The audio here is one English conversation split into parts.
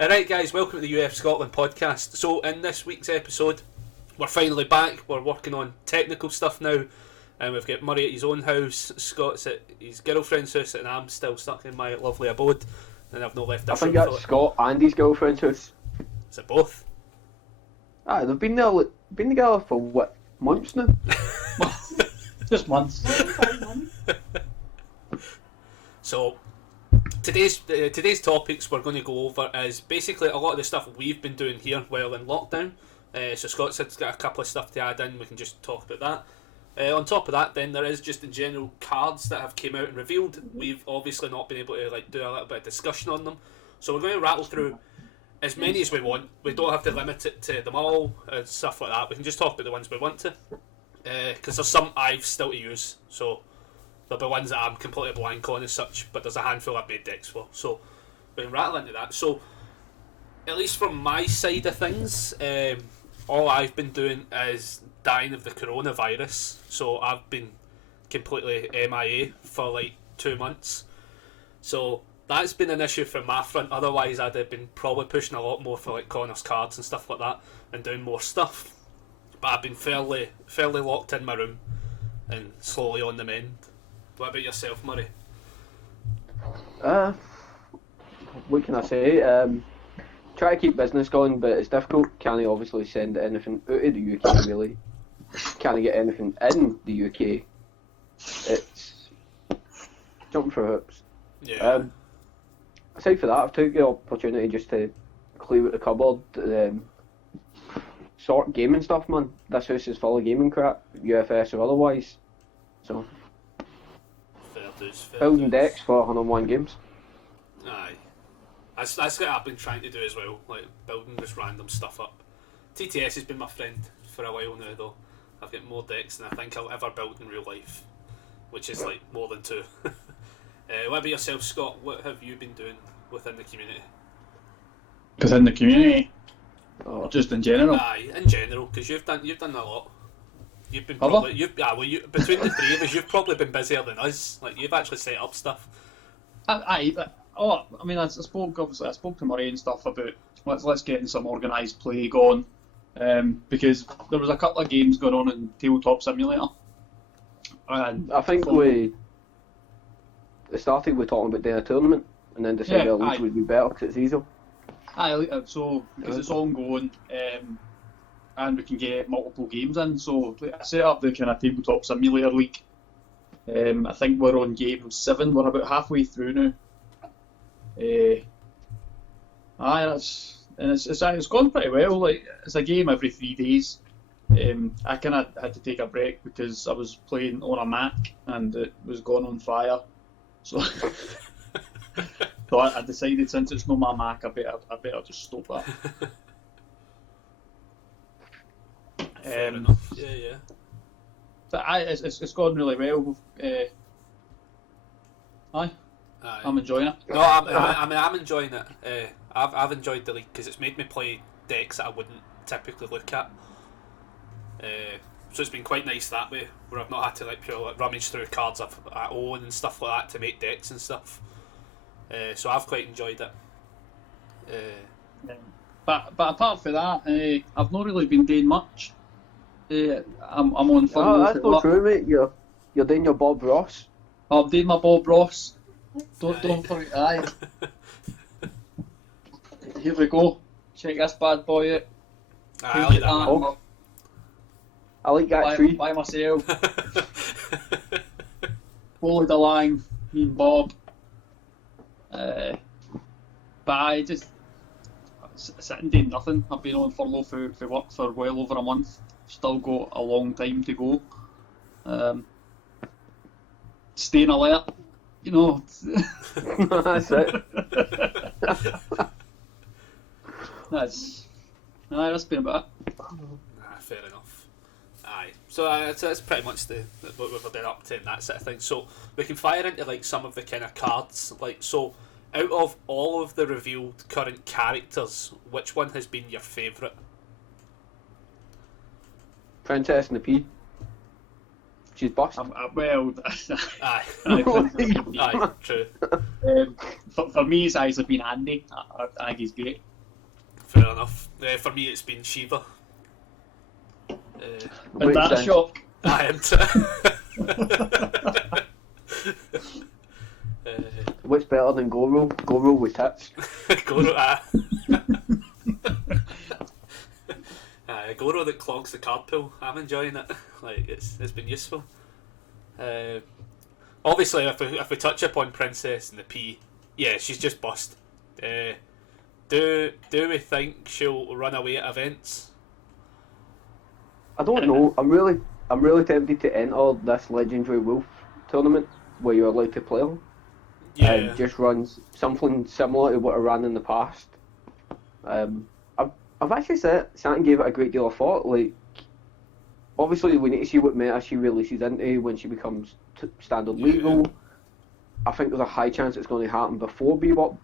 Alright guys, welcome to the UFScotland podcast. So in this week's episode, we're finally back. We're working on technical stuff now. And we've got Murray at his own house, Scott's at his girlfriend's house, and I'm still stuck in my lovely abode. And I've not left this I think room that's Scott and his girlfriend's house. Is it both? They've been together for what, months now? Just months. So today's topics we're going to go over is basically a lot of the stuff we've been doing here while in lockdown. So Scott's got a couple of stuff to add in. We can just talk about that. On top of that, then there is just in general cards that have came out and revealed. We've obviously not been able to do a little bit of discussion on them, so we're going to rattle through as many as we want. We don't have to limit it to them all and stuff like that. We can just talk about the ones we want to, because there's some I've still to use, so there'll be ones that I'm completely blank on as such, but there's a handful I've made decks for, so we can rattle into that. So at least from my side of things, all I've been doing is dying of the coronavirus, so I've been completely MIA for like 2 months, so that's been an issue from my front. Otherwise I'd have been probably pushing a lot more for like Connor's cards and stuff like that and doing more stuff, but I've been fairly locked in my room and slowly on the mend. What about yourself, Murray? What can I say? Try to keep business going, but it's difficult. Can't obviously send anything out of the UK really. Can't get anything in the UK. It's jumping for hoops. Yeah. Aside for that, I've taken the opportunity just to clear out the cupboard, sort gaming stuff, man. This house is full of gaming crap, UFS or otherwise. So, Fair building dues. decks for 101 games. Aye. That's what I've been trying to do as well, like building this random stuff up. TTS has been my friend for a while now though. I've got more decks than I think I'll ever build in real life, which is like more than 2. What about yourself, Scott? What have you been doing within the community? Within the community, or just in general? Aye, in general, because you've done a lot. You've been Have probably between the three of us, you've probably been busier than us. Like you've actually set up stuff. I spoke to Murray and stuff about let's get in some organised play going, because there was a couple of games going on in Tabletop Simulator, and I think we started with talking about doing a tournament, and then decided a league would be better because it's easier. So because it's ongoing, and we can get multiple games in, so I set up the kind of Tabletop Simulator league. I think we're on game 7. We're about halfway through now. It's gone pretty well. Like it's a game every 3 days. I kind of had to take a break because I was playing on a Mac and it was gone on fire. So, so I decided since it's not my Mac, I better just stop that. Fair enough. Yeah. But it's gone really well. Aye. I'm enjoying it. No, I'm enjoying it. I've enjoyed the league because it's made me play decks that I wouldn't typically look at. So it's been quite nice that way, where I've not had to purely rummage through cards I own and stuff like that to make decks and stuff. So I've quite enjoyed it. But apart from that, I've not really been doing much. I'm on furlough. Oh, that's not true, mate. You're doing your Bob Ross. I'm doing my Bob Ross. Don't forget. Aye. Here we go. Check this bad boy out. I like that. Oh. I like that tree. By myself. Fully the line. Me and Bob. But I just sitting doing nothing. I've been on furlough for work for well over a month. Still got a long time to go. Staying alert, you know. That's it. That's been about it. Fair enough. Aye. So that's pretty much what we've been up to and that sort of thing. So we can fire into some of the kind of cards. So out of all of the revealed current characters, which one has been your favourite? Princess and the Pea. She's bust. Well, Aye. I Aye, true. for me, it's actually been Andy. I think he's great. Fair enough. For me, it's been Shiva. And that a shock? I am. What's better than Goro? Goro with tits. Goro, Goro that clogs the card pool. I'm enjoying it. Like it's been useful. Obviously, if we touch upon Princess and the P, yeah, she's just bust. Do we think she'll run away at events? I don't know. I'm really tempted to enter this Legendary Wolf tournament where you're allowed to play them. Yeah. And just runs something similar to what I ran in the past. I've actually sat and gave it a great deal of thought. Like, obviously we need to see what meta she releases into when she becomes standard legal. I think there's a high chance it's going to happen before Bebop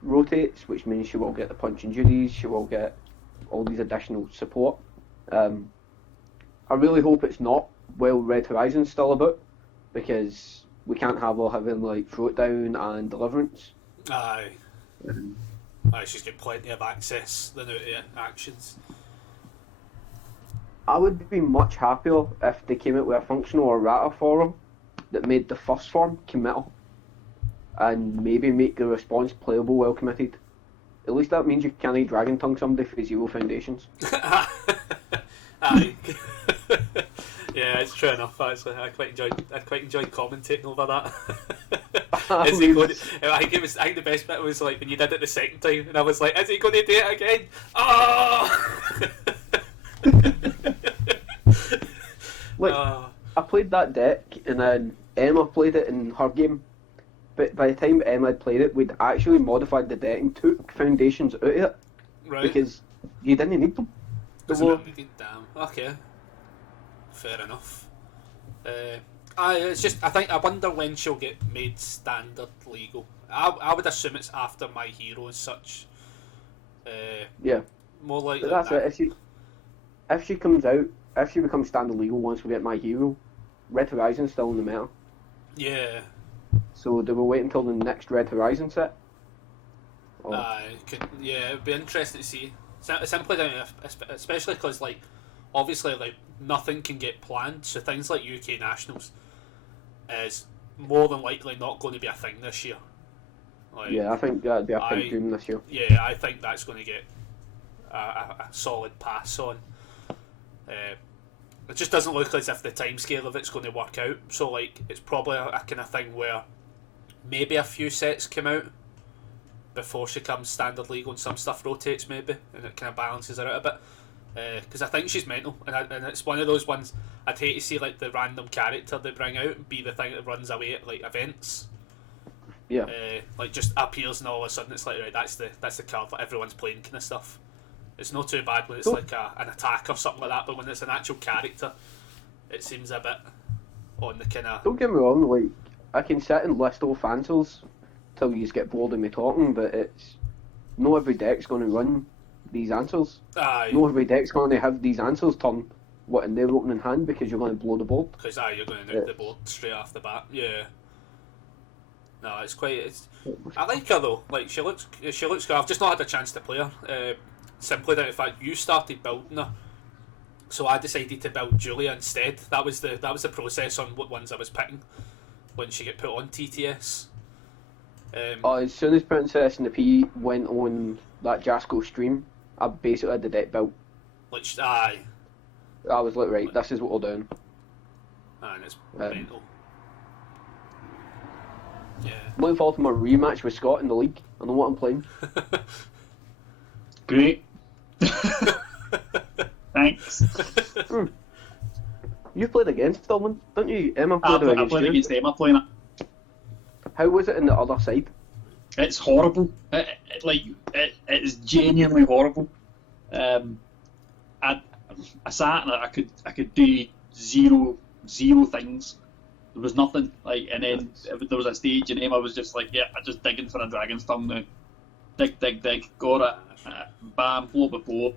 rotates, which means she will get the punch and judies, she will get all these additional support. I really hope it's not while Red Horizon's still about, because we can't have her having like Throwdown and Deliverance. Aye. Aye, she's got plenty of access then out of actions. I would be much happier if they came out with a functional errata for him that made the first form committal and maybe make the response playable while committed. At least that means you can't Dragon Tongue somebody for zero foundations. Aye. Yeah, it's true enough. Actually, I quite enjoyed commentating over that. I think the best bit was like when you did it the second time, and I was like, "Is he going to do it again?" Oh! I played that deck, and then Emma played it in her game. But by the time Emma had played it, we'd actually modified the deck and took foundations out of it. Right. Because you didn't need them. Damn. Okay. Fair enough. I wonder when she'll get made standard legal. I would assume it's after My Hero and such. Yeah. More likely. But that's it. If she comes out, if she becomes standard legal once we get My Hero, Red Horizon's still in the meta. Yeah. So do we wait until the next Red Horizon set? It'd be interesting to see. Simply down, especially because like, obviously like nothing can get planned, so things like UK Nationals is more than likely not going to be a thing this year. Like, yeah, I think that'd be a big boom this year. Yeah, I think that's going to get a solid pass on. It just doesn't look as if the timescale of it's going to work out. So like, it's probably a kind of thing where maybe a few sets come out before she comes standard legal and some stuff rotates maybe, and it kind of balances her out a bit. Because I think she's mental, and it's one of those ones I'd hate to see like the random character they bring out be the thing that runs away at like events. Yeah. Like just appears and all of a sudden it's like, right, that's the card that everyone's playing kind of stuff. It's not too bad when it's like an attack or something like that, but when it's an actual character, it seems a bit on the kind of... Don't get me wrong, like, I can sit and list off answers till you just get bored of me talking, but it's... Not every deck's going to run these answers. Aye. Not every deck's going to have these answers turn in their opening hand because you're going to blow the board. Because you're going to nuke the board straight off the bat. Yeah. No, it's quite... I like her though. Like, she looks good. I've just not had a chance to play her. Simply down to the fact you started building her, so I decided to build Julia instead. That was the process on what ones I was picking when she get put on TTS. As soon as Princess and the P went on that Jasco stream, I basically had the deck built. Which I was like, right, this is what we're doing. And it's mental. Yeah. Looking forward to my rematch with Scott in the league. I know what I'm playing. Great. Thanks. You've played against Stillman, don't you? Emma I played played against Emma playing it. How was it in the other side? It's horrible. It is genuinely horrible. I sat and I could do zero things. There was nothing. Like, and then there was a stage and Emma was just like, yeah, I'm just digging for a dragon's tongue now. Dig, got it. Bam, blow up the board.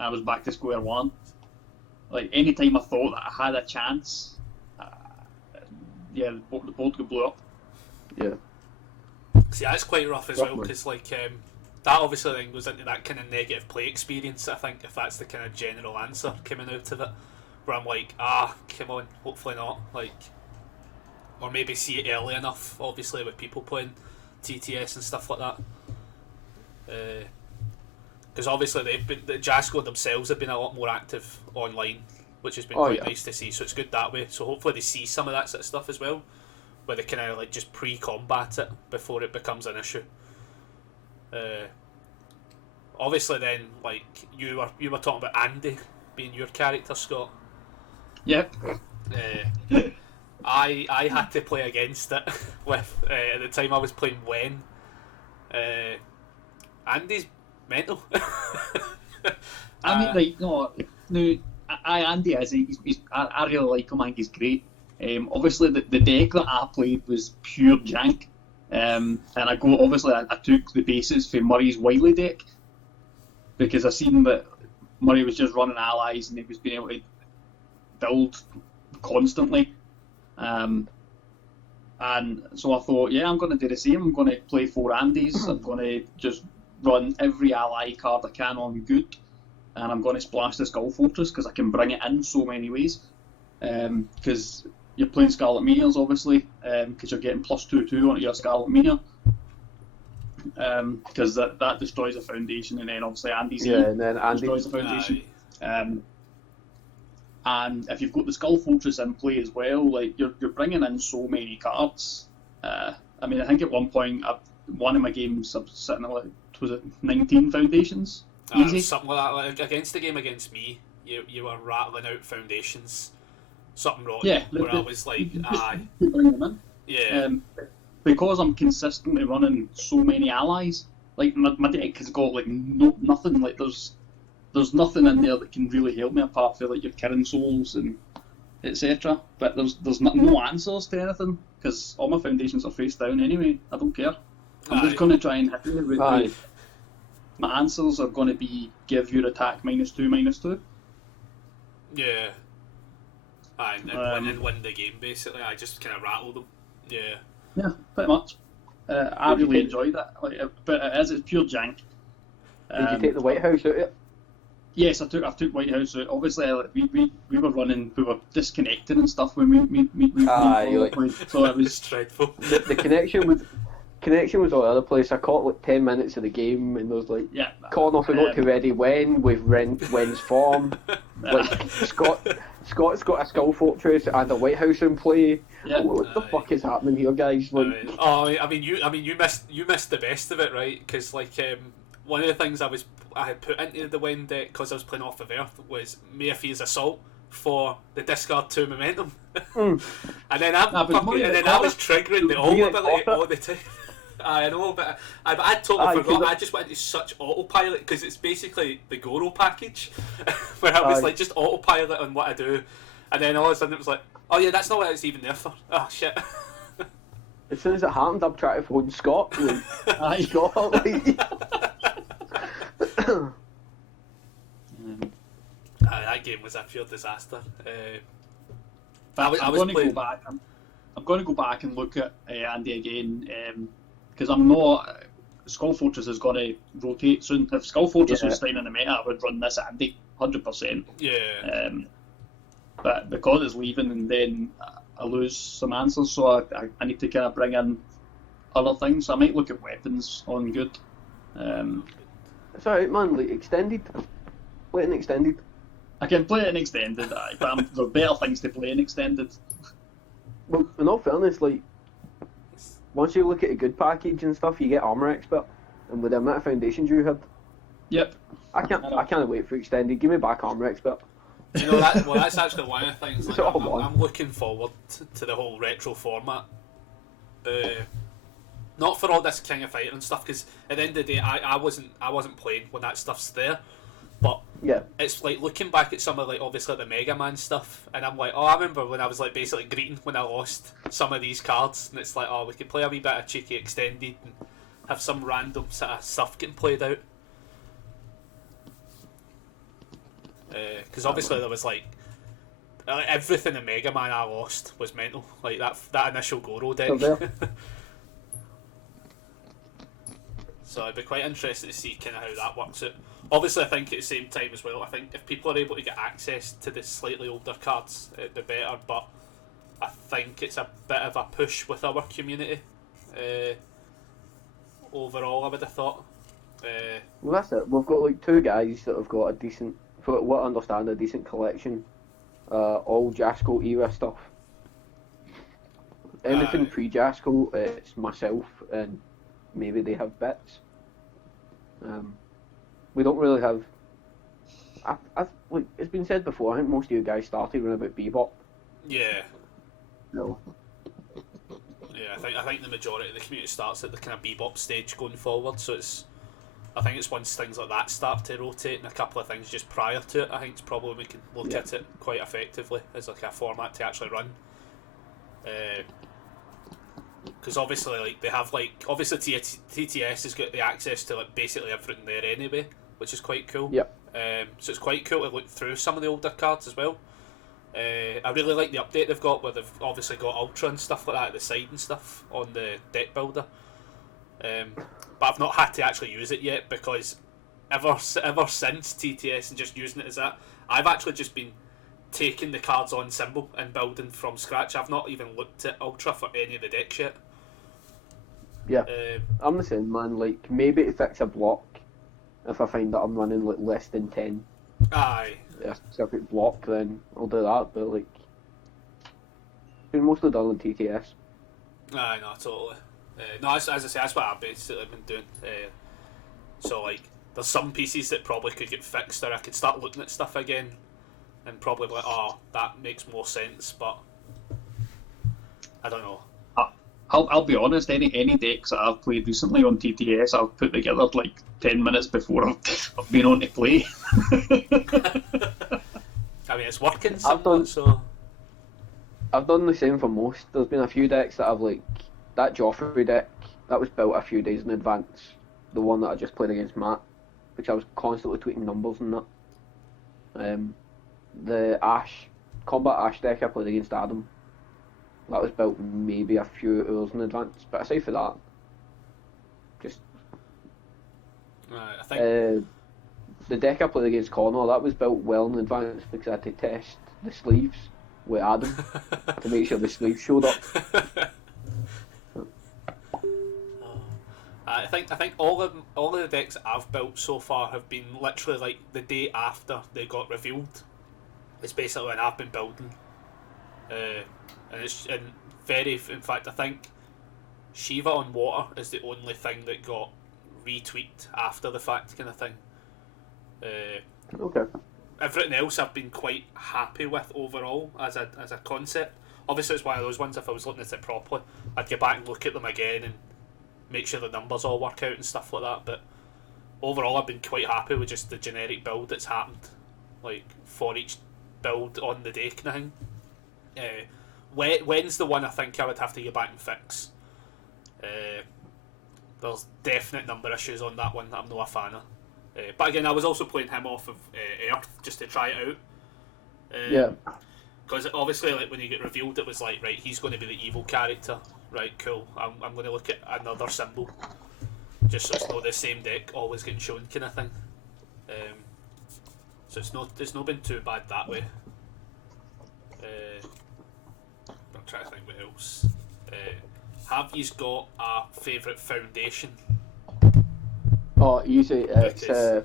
I was back to square one. Like, any time I thought that I had a chance, the board could blow up. Yeah. See, that's quite rough as well, because like that obviously then goes into that kind of negative play experience, I think, if that's the kind of general answer coming out of it, where I'm like, come on, hopefully not, like, or maybe see it early enough, obviously, with people playing TTS and stuff like that. Because obviously the Jazz Squad themselves have been a lot more active online, which has been quite nice to see, so it's good that way. So hopefully they see some of that sort of stuff as well, where they kind of like just pre-combat it before it becomes an issue. Obviously then, like, you were talking about Andy being your character, Scott. Yep. I had to play against it with at the time I was playing Wen. Andy's mental. I mean, like, no, Andy is. I really like him. I think he's great. Obviously, the deck that I played was pure jank. And I took the bases for Murray's Wily deck because I seen that Murray was just running allies and he was being able to build constantly. And so I thought, yeah, I'm going to do the same. I'm going to play 4 Andys. I'm going to just run every ally card I can on good, and I'm going to splash the Skull Fortress because I can bring it in so many ways. Because you're playing Scarlet Meteors, obviously, because you're getting +2/2 onto your Scarlet Meteor. Because that destroys the foundation, and then obviously Andy's and then Andy destroys the foundation. And if you've got the Skull Fortress in play as well, like you're bringing in so many cards. I mean, I think at one point, one of my games, I was sitting at, like, was it 19 foundations? Easy? Something like that. Like, against the game against me, you were rattling out foundations. Something wrong. Yeah, where I was like, aye. Bring them in. Yeah. Because I'm consistently running so many allies, like my deck has got like nothing. Like there's nothing in there that can really help me apart from like your Kirin Souls and etc. But there's no answers to anything because all my foundations are face down anyway. I don't care. I'm just going to try and hit you with my answers are going to be give your attack -2/-2. Yeah. And win the game basically. I just kind of rattle them. Yeah. Yeah, pretty much. I really enjoyed that. Like, but it's pure jank. Did you take the White House out of it? Yes, I took White House out. Obviously, we were disconnecting and stuff when we played, so it was dreadful. The connection was all over the place. I caught like 10 minutes of the game, and there was like calling off a note to ready Wen with Wen's form. Like Scott's got a Skull Fortress and a White House in play. Yeah. What the fuck is happening here, guys? Like, I mean, you missed the best of it, right? Because like one of the things I had put into the Wen deck because I was playing Off of Earth was Meafe's Assault for the discard 2 momentum, and then I was triggering the alt ability all the time. I know, but I totally forgot. I just went into such autopilot because it's basically the Goro package, where I was like just autopilot on what I do, and then all of a sudden it was like, oh yeah, that's not what it's even there for. Oh shit. As soon as it happened, I'm trying to phone Scott. Like, Scott, like. That game was a pure disaster. I'm going to go back and look at Andy again because I'm not. Skull Fortress is going to rotate soon. If Skull Fortress was staying in the meta, I would run this Andy 100%. Yeah. But because it's leaving, and then I lose some answers, so I need to kind of bring in other things. So I might look at weapons on good. It's alright, man. Like extended, play it in extended. I can play it in extended, but there are better things to play in extended. Well, in all fairness, like once you look at a good package and stuff, you get Armor Expert, and with the amount of foundations you had, yep. I can't wait for extended. Give me back Armor Expert. You know that? Well, that's actually one of the things. Like, I'm looking forward to the whole retro format. Not for all this King of Fighter and stuff, because at the end of the day, I wasn't playing when that stuff's there. But it's like looking back at some of like obviously the Mega Man stuff, and I'm like, oh, I remember when I was like basically greeting when I lost some of these cards, and it's like, oh, we could play a wee bit of cheeky extended and have some random sort of stuff getting played out. Because obviously there was like everything in Mega Man I lost was mental, like that initial Goro deck. So I'd be quite interested to see kind of how that works out. Obviously, I think at the same time as well, I think if people are able to get access to the slightly older cards, it'd be better. But I think it's a bit of a push with our community. Overall, I would have thought. Well, that's it. We've got like 2 guys that have got a decent, for what I understand, a decent collection. All Jaskol era stuff. Anything pre-Jaskol, it's myself and maybe they have bits. We don't really have. Like it's been said before. I think most of you guys started around about Bebop. Yeah. No. Yeah, I think the majority of the community starts at the kind of bebop stage going forward. So I think it's once things like that start to rotate and a couple of things just prior to it. I think it's probably we can look at it quite effectively as like a format to actually run. Because obviously, like they have obviously TTS has got the access to like basically everything there anyway, which is quite cool. Yep. So it's quite cool to look through some of the older cards as well. I really like the update they've got where they've obviously got Ultra and stuff like that at the side and stuff on the deck builder. But I've not had to actually use it yet because ever since TTS and just using it as that, I've actually just been taking the cards on symbol and building from scratch. I've not even looked at Ultra for any of the decks yet. Yeah, I'm the same, man. Like, maybe to fix a block if I find that I'm running like less than 10. Aye. A specific block, then I'll do that. But like, it's been mostly done on TTS. Aye, no, totally. No, as I say, that's what I've basically been doing. So like, there's some pieces that probably could get fixed, or I could start looking at stuff again, and probably be like, oh, that makes more sense. But I don't know. I'll be honest. Any decks that I've played recently on TTS, I've put together like 10 minutes before I've been on to play. I mean, it's working somewhat, so. I've done the same for most. There's been a few decks that I've like that Joffrey deck that was built a few days in advance. The one that I just played against Matt, which I was constantly tweaking numbers and that. The combat Ash deck I played against Adam. That was built maybe a few hours in advance, but aside for that, just. Right, I think. The deck I played against Connor, that was built well in advance because I had to test the sleeves with Adam to make sure the sleeves showed up. I think all of the decks I've built so far have been literally like the day after they got revealed. It's basically when I've been building, in fact I think Shiva on water is the only thing that got retweaked after the fact kind of thing. Okay. Everything else I've been quite happy with overall as a concept. Obviously it's one of those ones, if I was looking at it properly, I'd go back and look at them again and make sure the numbers all work out and stuff like that, but overall I've been quite happy with just the generic build that's happened, like for each build on the day kind of thing. When's the one I think I would have to go back and fix. There's definite number issues on that one that I'm not a fan of. But again, I was also playing him off of Earth just to try it out. Yeah. Because obviously, like when he get revealed, it was like, right, he's going to be the evil character. Right, cool. I'm going to look at another symbol, just so it's not the same deck always getting shown, kind of thing. So it's not been too bad that way. I'm trying to think what else. Have you got a favourite foundation? Oh, easy. It's Yours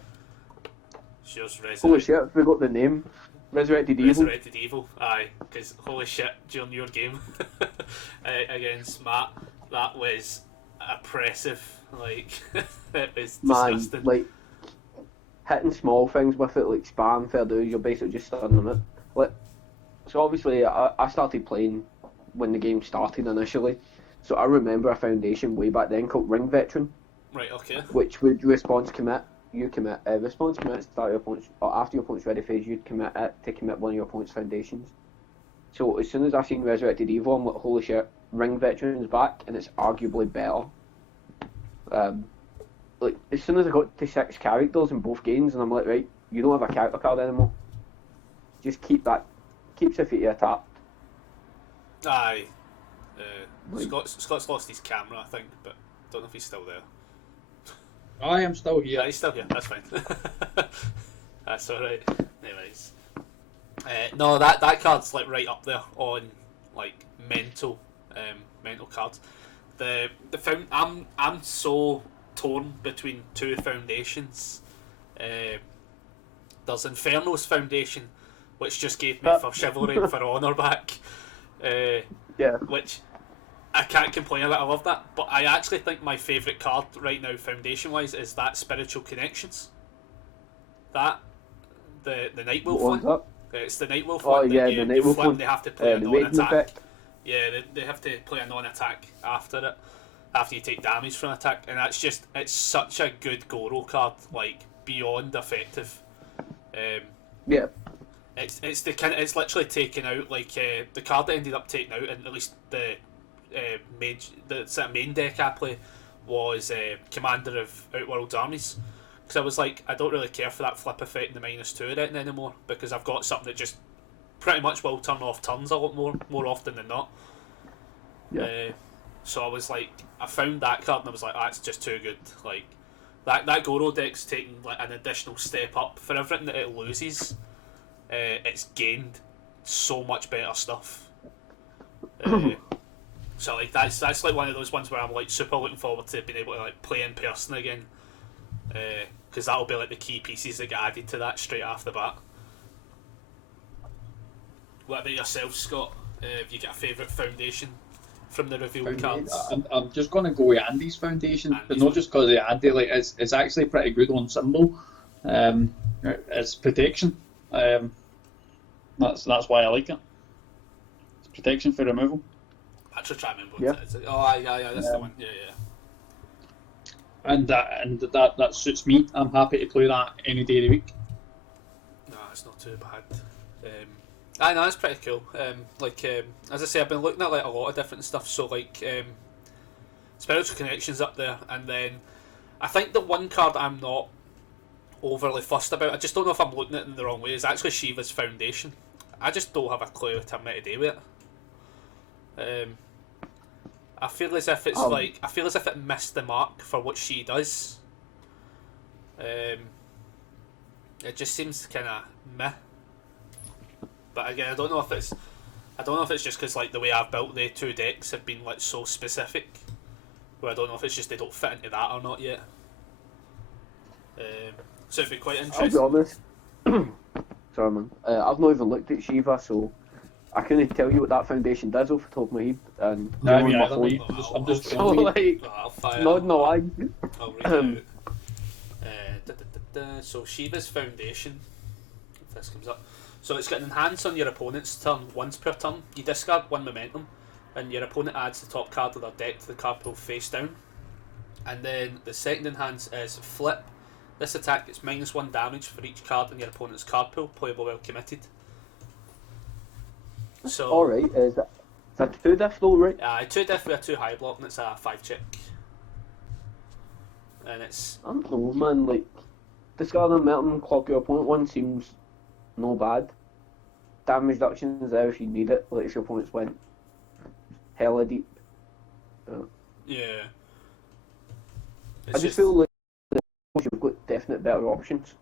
Resurrect. holy shit! I forgot the name. Resurrected Evil. Resurrected Evil. Aye, because holy shit, during your game against Matt, that was oppressive. Like it was disgusting. Man, like hitting small things with it, like spam, fair dues. You're basically just stunning them. Like, so obviously, I started playing when the game started initially. So I remember a foundation way back then called Ring Veteran. Right. Okay. Which would response commit. You commit response commit start your opponent's or after your opponent's ready phase. You'd commit it to commit one of your opponent's foundations. So as soon as I seen Resurrected Evil, I'm like, holy shit, Ring Veteran's back, and it's arguably better. Like as soon as I got to 6 characters in both games, and I'm like, right, you don't have a character card anymore. Just keep that, keeps your feet tapped. Aye. Scott's lost his camera, I think, but don't know if he's still there. I am still here. Yeah, he's still here. That's fine. That's all right. Anyways, no, that card's like right up there on like mental cards. I'm so torn between two foundations. There's Inferno's foundation, which just gave me for chivalry and for honour back. Yeah. Which I can't complain about. I love that, but I actually think my favourite card right now, foundation wise, is that Spiritual Connections. That the Nightwolf What one's one. that? It's the Nightwolf Oh one. yeah, That you the Nightwolf flip, one. they have to play a The Waiting non-attack. effect. Yeah, they have to play a non-attack after it, after you take damage from an attack, and it's such a good Goro card, like beyond effective. Yeah. It's literally taken out like the card that ended up taking out, and at least the main deck I play was Commander of Outworld's Armies, because I was like, I don't really care for that flip effect and the -2 rating anymore, because I've got something that just pretty much will turn off turns a lot more often than not. Yeah. So I was like, I found that card and I was like, that's just too good. Like that Goro deck's taking like an additional step up for everything that it loses. It's gained so much better stuff. So like that's like one of those ones where I'm like super looking forward to being able to like play in person again, because that'll be like the key pieces that get added to that straight off the bat. What about yourself, Scott? Have you got a favourite foundation from the revealed cards? I'm just going to go with Andy's foundation, but not just because of Andy. Like it's actually pretty good on symbol. It's protection. That's why I like it. It's protection for removal. I should try to remember. Yeah. What it is. Oh yeah, that's the one. Yeah. And that suits me. I'm happy to play that any day of the week. No, it's not too bad. I know it's pretty cool. As I say, I've been looking at like a lot of different stuff. So like, Spiritual Connections up there, and then I think the one card I'm not overly fussed about, I just don't know if I'm looking at it in the wrong way, is actually Shiva's Foundation. I just don't have a clue what I'm meant to do with it. I feel as if it's I feel as if it missed the mark for what she does. It just seems kind of meh. But again, I don't know if it's just because like the way I've built the two decks have been like so specific, where I don't know if it's just they don't fit into that or not yet. So it'd be quite interesting. I'll be honest. Sorry, man. I've not even looked at Shiva, so I couldn't tell you what that foundation does off the top of my head. And I'm just so like, I'll fire. nodding along. I'll read it out. So Shiva's Foundation, if this comes up. So it's got an enhance on your opponent's turn once per turn. You discard one momentum, and your opponent adds the top card of their deck to the card pool face down. And then the second enhance is flip. This attack gets -1 damage for each card in your opponent's card pool, playable while committed. So Alright, is that 2 diff though, right? 2 diff with a 2 high block, and it's a 5 check. And it's I don't know, man, like, discarding Melton, clock your opponent one seems no bad. Damage reduction is there if you need it, like if your opponents went hella deep. yeah. I just feel like you've got definite better options.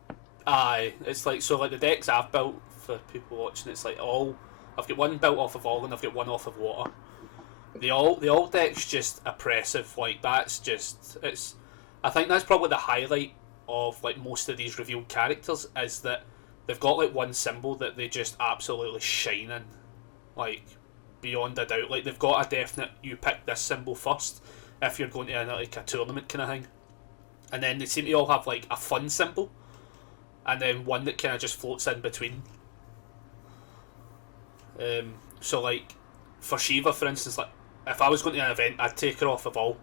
Aye, it's like, so like the decks I've built for people watching, it's like I've got one built off of all and I've got one off of water. The all deck's just oppressive. Like that's just I think that's probably the highlight of like most of these revealed characters, is that they've got like one symbol that they just absolutely shine in, like beyond a doubt. Like they've got a definite you pick this symbol first if you're going to like a tournament kind of thing, and then they seem to all have like a fun symbol, and then one that kind of just floats in between. So like for Shiva, for instance, like if I was going to an event, I'd take her off of all.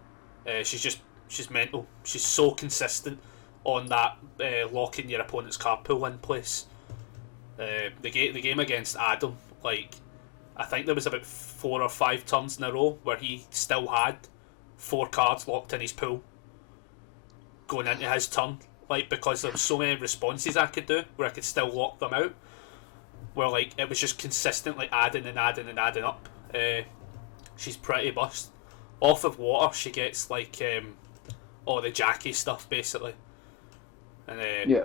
She's mental. She's so consistent on that locking your opponent's card pool in place. The game against Adam, like I think there was about 4 or 5 turns in a row where he still had 4 cards locked in his pool going into his turn, like because there were so many responses I could do where I could still lock them out, where like it was just consistently adding and adding and adding up. She's pretty bust. Off of water, she gets like all the Jackie stuff basically, and Yeah.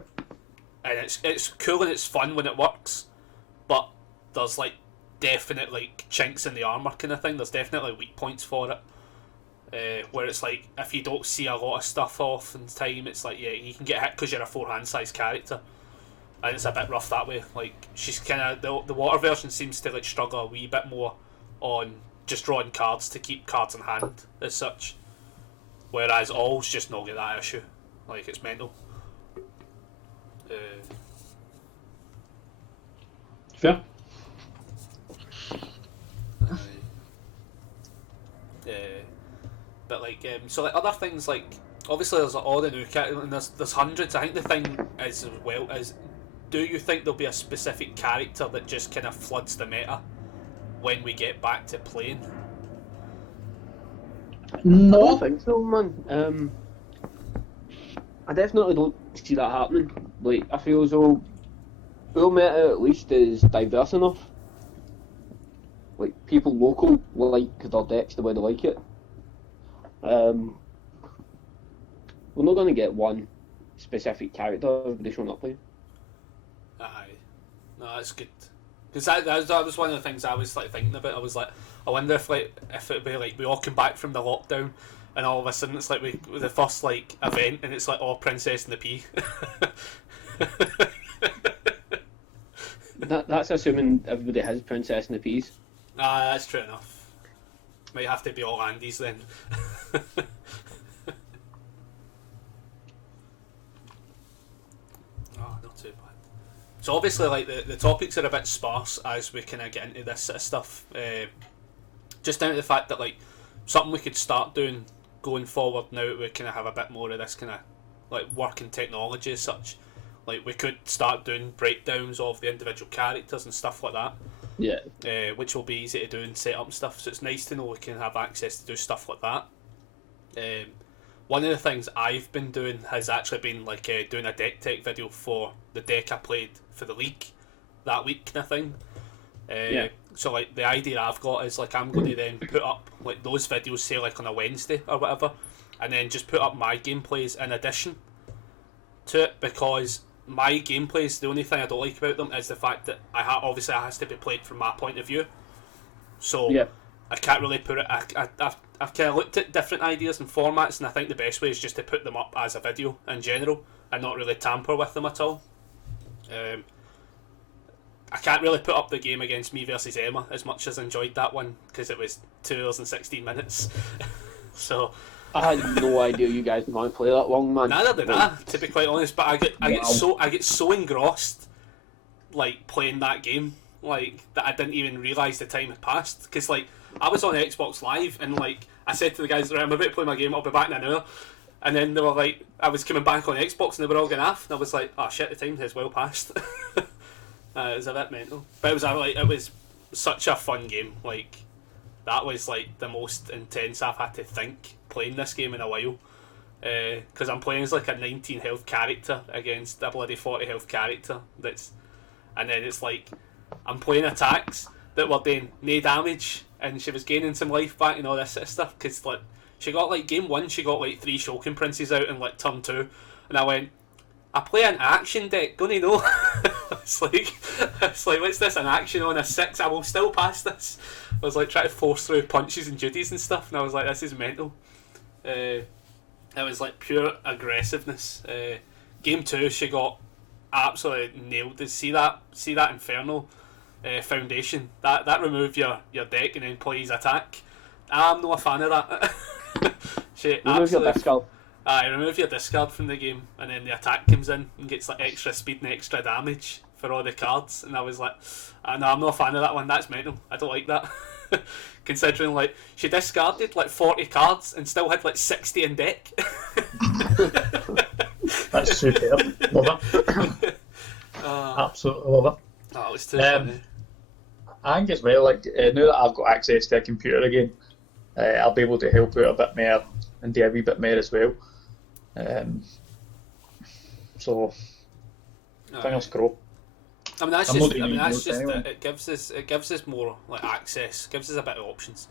and it's cool and it's fun when it works, but there's like definite like chinks in the armor kind of thing. There's definitely weak points for it. Where it's like if you don't see a lot of stuff off in time, it's like yeah, you can get hit because you're a 4-hand size character, and it's a bit rough that way. Like she's kind of the water version seems to like struggle a wee bit more on just drawing cards to keep cards in hand as such, whereas all's just not get that issue. Like it's mental. Fair. But like so like other things like obviously there's like, all the new characters and there's hundreds. I think the thing is as well is, do you think there'll be a specific character that just kind of floods the meta when we get back to playing? I No. don't think so, man. I definitely don't see that happening. Like, I feel as though our meta at least is diverse enough. Like, people local will like their decks the way they like it. We're not going to get one specific character everybody showing up playing. Aye, no, that's good. Because that was one of the things I was like thinking about. I was like, I wonder if it'd be like we all come back from the lockdown, and all of a sudden it's like the first like event, and it's like all Princess and the Pea. That's assuming everybody has Princess and the Peas. Ah, that's true enough. Might have to be all Andes then. Oh, not too bad. So obviously, like the topics are a bit sparse as we kind of get into this sort of stuff. Just down to the fact that like something we could start doing going forward now that we kind of have a bit more of this kind of like working technology as such. Like we could start doing breakdowns of the individual characters and stuff like that. Yeah. Which will be easy to do and set up and stuff. So it's nice to know we can have access to do stuff like that. One of the things I've been doing has actually been like doing a deck tech video for the deck I played for the league that week kind of thing. Yeah. So like the idea I've got is like I'm going to then put up like those videos say like on a Wednesday or whatever, and then just put up my gameplays in addition to it, because my gameplays, the only thing I don't like about them is the fact that obviously it has to be played from my point of view. So Yeah. I can't really put it. I've kind of looked at different ideas and formats, and I think the best way is just to put them up as a video in general and not really tamper with them at all. I can't really put up the game against me versus Emma as much as I enjoyed that one because it was 2 hours and 16 minutes. So I had no idea you guys might play that long, man. neither did I, to be quite honest. But I get so engrossed, like playing that game, like that I didn't even realise the time had passed. Because like I was on Xbox Live and like I said to the guys, right, I'm about to play my game. I'll be back in an hour. And then they were like, I was coming back on Xbox and they were all going off, and I was like, oh shit, the time has well passed. It was a bit mental, but it was such a fun game. Like that was like the most intense I've had to think playing this game in a while, because I'm playing as like a 19 health character against a bloody 40 health character and then it's like I'm playing attacks that were doing no damage, and she was gaining some life back and all this sort of stuff, because like she got like game 1 she got like 3 Shulkin Princes out in like turn 2, and I went, I play an action deck, don't you know? it's like what's this, an action on a 6? I will still pass this. I was like trying to force through punches and duties and stuff, and I was like, this is mental. It was like pure aggressiveness. Game 2 she got absolutely nailed. See that Infernal Foundation? That remove your deck and then play his attack. I'm not a fan of that. Remove your discard. Remove your discard from the game, and then the attack comes in and gets like extra speed and extra damage for all the cards. And I was like, no, I'm not a fan of that one. That's mental. I don't like that. Considering like she discarded like 40 cards and still had like 60 in deck. That's superb. Love it. Absolutely love it. Oh, it was too funny. I think as well, like now that I've got access to a computer again, I'll be able to help out a bit more and do a wee bit more as well. So fingers crossed. I mean that's I'm just. not I mean that's doing just. anyway. It gives us more like access. Gives us a bit of options.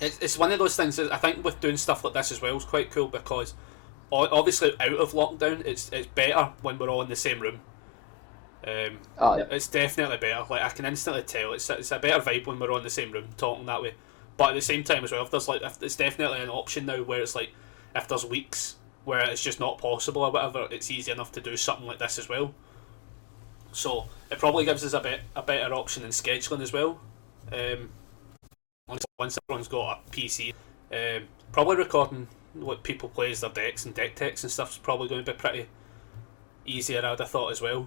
It's one of those things that I think with doing stuff like this as well is quite cool, because obviously out of lockdown it's better when we're all in the same room. It's definitely better. Like, I can instantly tell it's a better vibe when we're all in the same room talking that way. But at the same time as well, if it's definitely an option now where it's like, if there's weeks where it's just not possible or whatever, it's easy enough to do something like this as well. So it probably gives us a better option in scheduling as well. Once everyone's got a PC, probably recording what people play as their decks and deck techs and stuff is probably going to be pretty easier, I'd have thought, as well.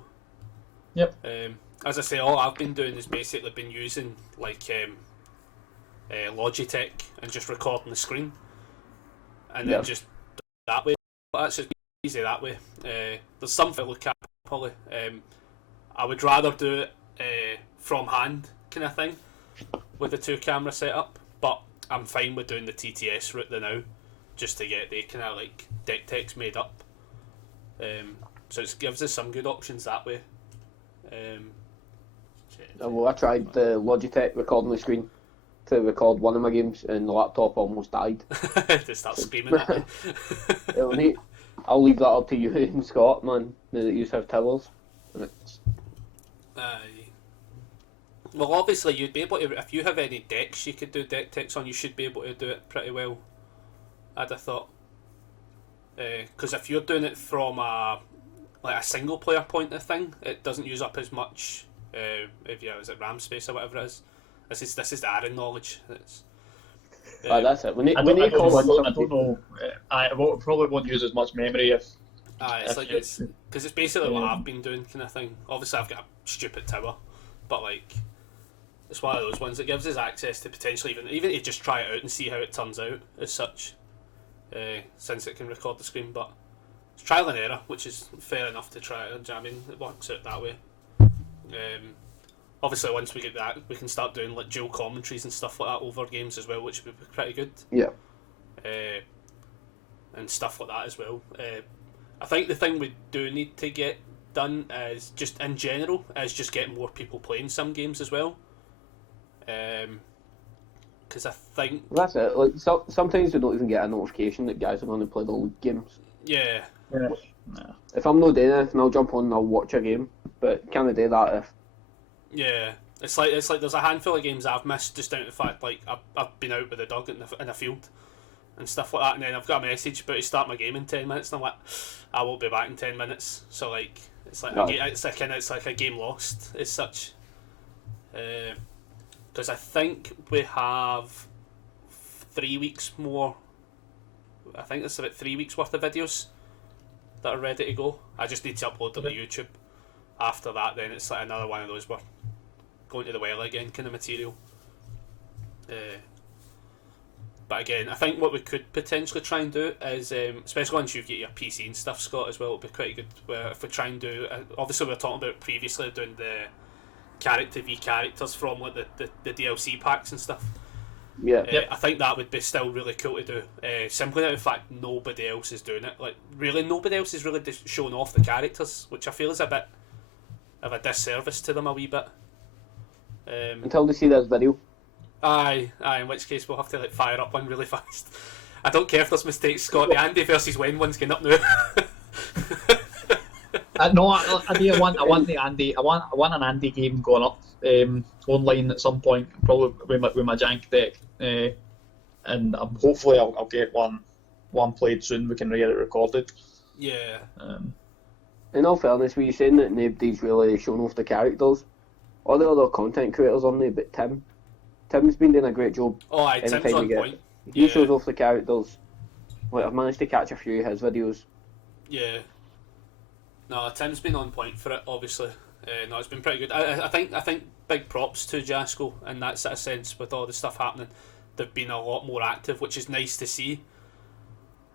Yep. As I say, all I've been doing is basically been using like Logitech and just recording the screen, and then just that way. But that's just easy that way. There's something to look at probably. I would rather do it from hand kind of thing with the 2-camera setup, but I'm fine with doing the TTS route now, just to get the kind of like deck techs made up. So it gives us some good options that way. Well, I tried the Logitech recording the screen to record one of my games, and the laptop almost died. To start screaming at me. I'll leave that up to you in Scott, man. Now that you have towers. Well, obviously you'd be able to, if you have any decks you could do deck techs on, you should be able to do it pretty well, I'd have thought. Because if you're doing it from a single player point of thing, it doesn't use up as much. Is it RAM space or whatever it is? This is the Aaron knowledge. That's it. I don't know. I probably won't use as much memory if. Because it's basically what I've been doing, kind of thing. Obviously, I've got a stupid tower, but like, it's one of those ones that gives us access to potentially even to just try it out and see how it turns out as such. Since it can record the screen, but it's trial and error, which is fair enough to try it. I mean, it works out that way. Obviously, once we get that, we can start doing like dual commentaries and stuff like that over games as well, which would be pretty good. Yeah. And stuff like that as well. I think the thing we do need to get done is just in general is just getting more people playing some games as well. Because I think that's it. Like sometimes we don't even get a notification that guys are going to play the league games. Yeah. No. If I'm not doing anything, I'll jump on and I'll watch a game. But can't do that if. Yeah, it's like there's a handful of games I've missed just down to the fact like I've been out with the dog in a field and stuff like that, and then I've got a message about to start my game in 10 minutes, and I'm like, I won't be back in 10 minutes. So like it's like it's like a game lost as such. Because I think we have 3 weeks more. I think it's about 3 weeks worth of videos that are ready to go. I just need to upload them to YouTube. After that, then it's like another one of those we're going to the well again kind of material. But again, I think what we could potentially try and do is, especially once you get your PC and stuff, Scott, as well, it'll be quite good if we try and do. Obviously, we were talking about previously doing the characters from like the DLC packs and stuff. Yeah. I think that would be still really cool to do. Simply out of the fact nobody else is doing it. Like really, nobody else is really showing off the characters, which I feel is a bit of a disservice to them a wee bit. Until they see this video. Aye, in which case we'll have to like fire up one really fast. I don't care if there's mistakes, Scott. The Andy versus Wen one's getting up now. No, I want the Andy. I want an Andy game going up online at some point, probably with my jank deck, and hopefully I'll get one played soon. We can get it recorded. Yeah. In all fairness, were you saying that nobody's really shown off the characters? All the other content creators on there, but Tim's been doing a great job. Oh, aye, Tim's on point. He shows off the characters. Like, I've managed to catch a few of his videos. Yeah. No, Tim's been on point for it, obviously. No, it's been pretty good. I think big props to Jasco in that sort of sense with all the stuff happening. They've been a lot more active, which is nice to see.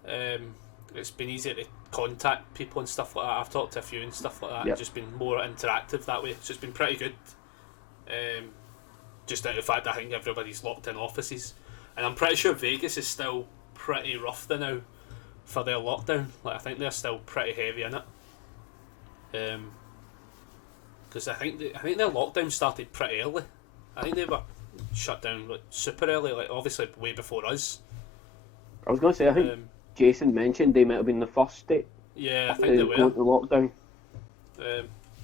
It's been easier to contact people and stuff like that. I've talked to a few and stuff like that. Yep. And just been more interactive that way. So it's been pretty good. Just out of the fact that I think everybody's locked in offices, and I'm pretty sure Vegas is still pretty rough there now for their lockdown. Like I think they're still pretty heavy in it. Because I think their lockdown started pretty early. I think they were shut down like super early, like obviously way before us. I was going to say, I think Jason mentioned they might have been the first state Yeah, I think they to were. go into lockdown.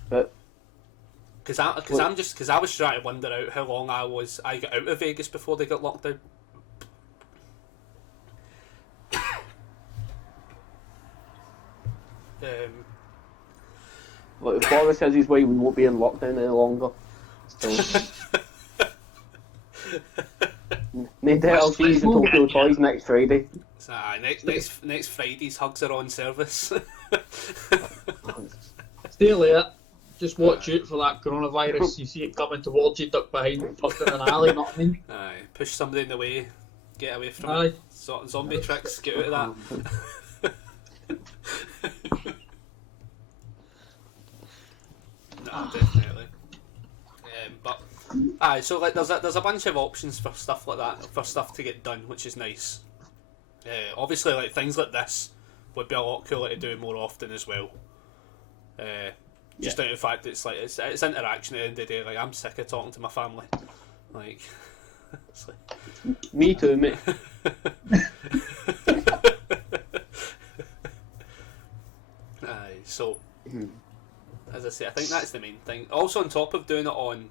But because I was trying to wonder out how long I got out of Vegas before they got locked down. Look, if Boris says his way, we won't be in lockdown any longer. So, no DLCs and Tokyo Toys next Friday. So, next Friday's hugs are on service. Stay late. Just watch out for that coronavirus. You see it coming towards you, duck behind, tucked in an alley, know what I mean? Aye, push somebody in the way, get away from Aye. it. Sort of zombie tricks, get out of that. No, definitely. But aye, so like there's a bunch of options for stuff like that, for stuff to get done, which is nice. Obviously, like things like this would be a lot cooler to do more often as well. Just out of the fact that it's interaction at the end of the day. Like I'm sick of talking to my family. Like, it's like Me too, mate. Aye, so as I say, I think that's the main thing. Also, on top of doing it on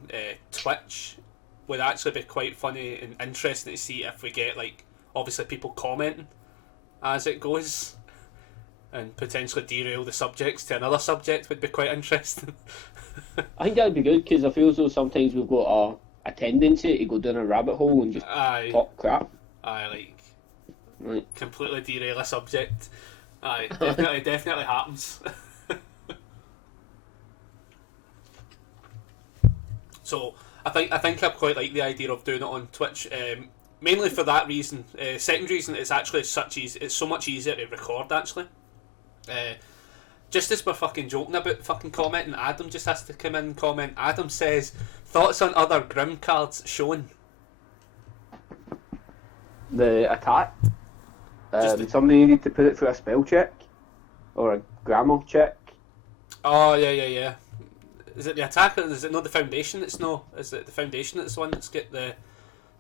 Twitch, would actually be quite funny and interesting to see if we get like obviously people commenting as it goes, and potentially derail the subjects to another subject would be quite interesting. I think that'd be good because I feel as though sometimes we've got a tendency to go down a rabbit hole and just talk crap. Aye, like Right. completely derail a subject. Aye, definitely happens. So I think I quite like the idea of doing it on Twitch, mainly for that reason. Second reason, it's actually it's so much easier to record actually. Just as we're fucking joking about fucking commenting, Adam just has to come in and comment. Adam says, thoughts on other Grim cards shown? The attack. Somebody needed to put it through a spell check or a grammar check. Oh yeah. Is it the attack or is it not the foundation that's no? Is it the foundation that's the one that's get the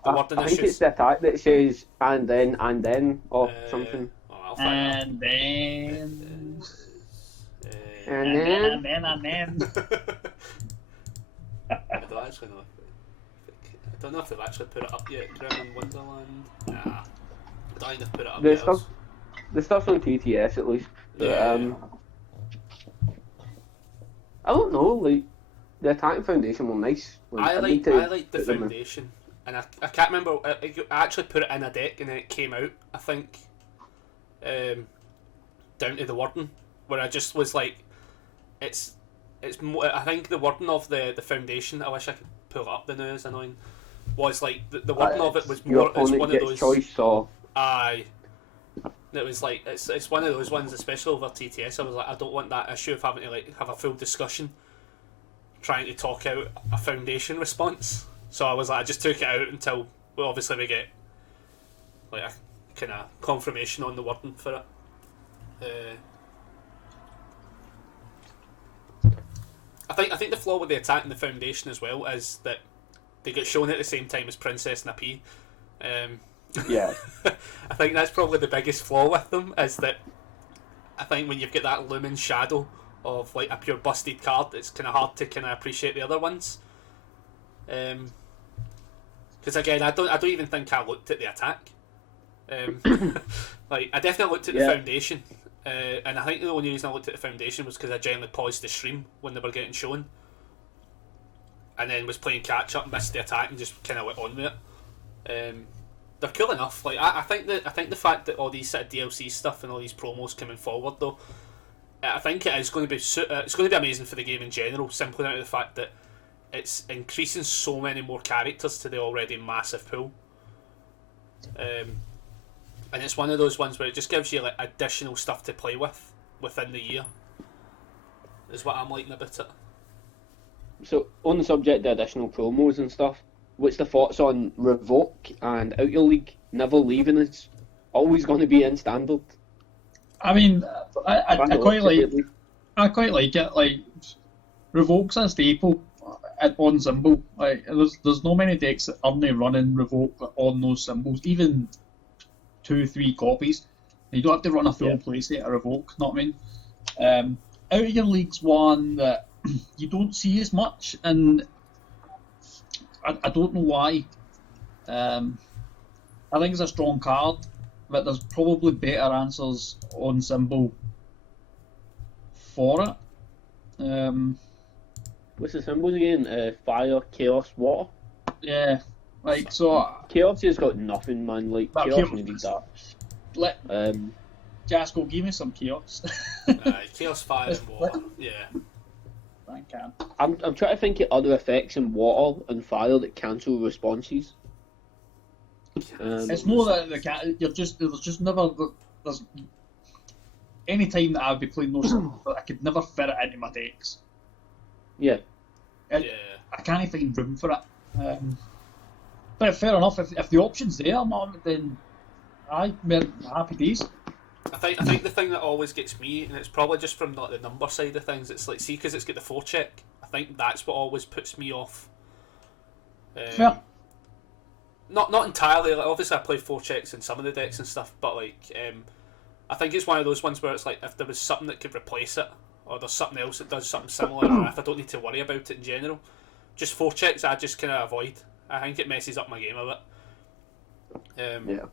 wording I issues? think it's the attack that says and then or something. Oh, I'll find out. And then... And then I don't actually know. I don't know if they've actually put it up yet. Grim in Wonderland. Nah. I don't think they've put it up yet. the stuff's on TTS at least. But, Yeah. I don't know. Like the attacking foundation were nice. I like the put them in. foundation, and I can't remember. I actually put it in a deck and then it came out. I think, down to the wording, where I just was like, it's more. I think the wording of the foundation. I wish I could pull it up. The news annoying was like the wording of it was Your more. It's opponent one of gets those. choice or Aye. It was like it's one of those ones, especially over TTS. I was like, I don't want that issue of having to like have a full discussion, trying to talk out a foundation response. So I was like, I just took it out until obviously we get like a kind of confirmation on the wording for it. I think the flaw with the attack and the foundation as well is that they get shown at the same time as Princess and a P. yeah. I think that's probably the biggest flaw with them, is that I think when you've got that looming shadow of like a pure busted card, it's kind of hard to kind of appreciate the other ones. Because again, I don't even think I looked at the attack. Like I definitely looked at the foundation, and I think the only reason I looked at the foundation was because I generally paused the stream when they were getting shown, and then was playing catch up, missed the attack, and just kind of went on with it. They're cool enough. Like I think the fact that all these sort of DLC stuff and all these promos coming forward, though, I think it is going to be it's going to be amazing for the game in general. Simply down to the fact that it's increasing so many more characters to the already massive pool. And it's one of those ones where it just gives you like additional stuff to play with within the year. Is what I'm liking about it. So on the subject of additional promos and stuff, what's the thoughts on Revoke and Out Your League never leaving? It's always going to be in standard. I mean, I quite like it. Like Revoke's a staple. on symbol. Like, there's no many decks that aren't running Revoke on those symbols, even 2-3 copies. You don't have to run a full playset of Revoke, not what I mean? Out of your league's one that you don't see as much, and I don't know why. I think it's a strong card, but there's probably better answers on symbol for it. What's the symbols again? Fire, chaos, water. Yeah, like so. Chaos has got nothing, man. Like chaos needed that. Let Jasko, give me some chaos. Chaos, fire, and water. Yeah. I can. I'm trying to think of other effects in water and fire that cancel responses. It's more that there's just never there's any time that I'd be playing those, I could never fit it into my decks. Yeah. I can't find room for it. But fair enough. If the option's there, man, then we're happy days. I think the thing that always gets me, and it's probably just from like the number side of things, it's like, see, because it's got the 4-check. I think that's what always puts me off. Fair. Not entirely. Like, obviously, I play 4-checks in some of the decks and stuff, but like, I think it's one of those ones where it's like, if there was something that could replace it, or there's something else that does something similar, or if I don't need to worry about it in general, just 4-checks I just kind of avoid. I think it messes up my game a bit.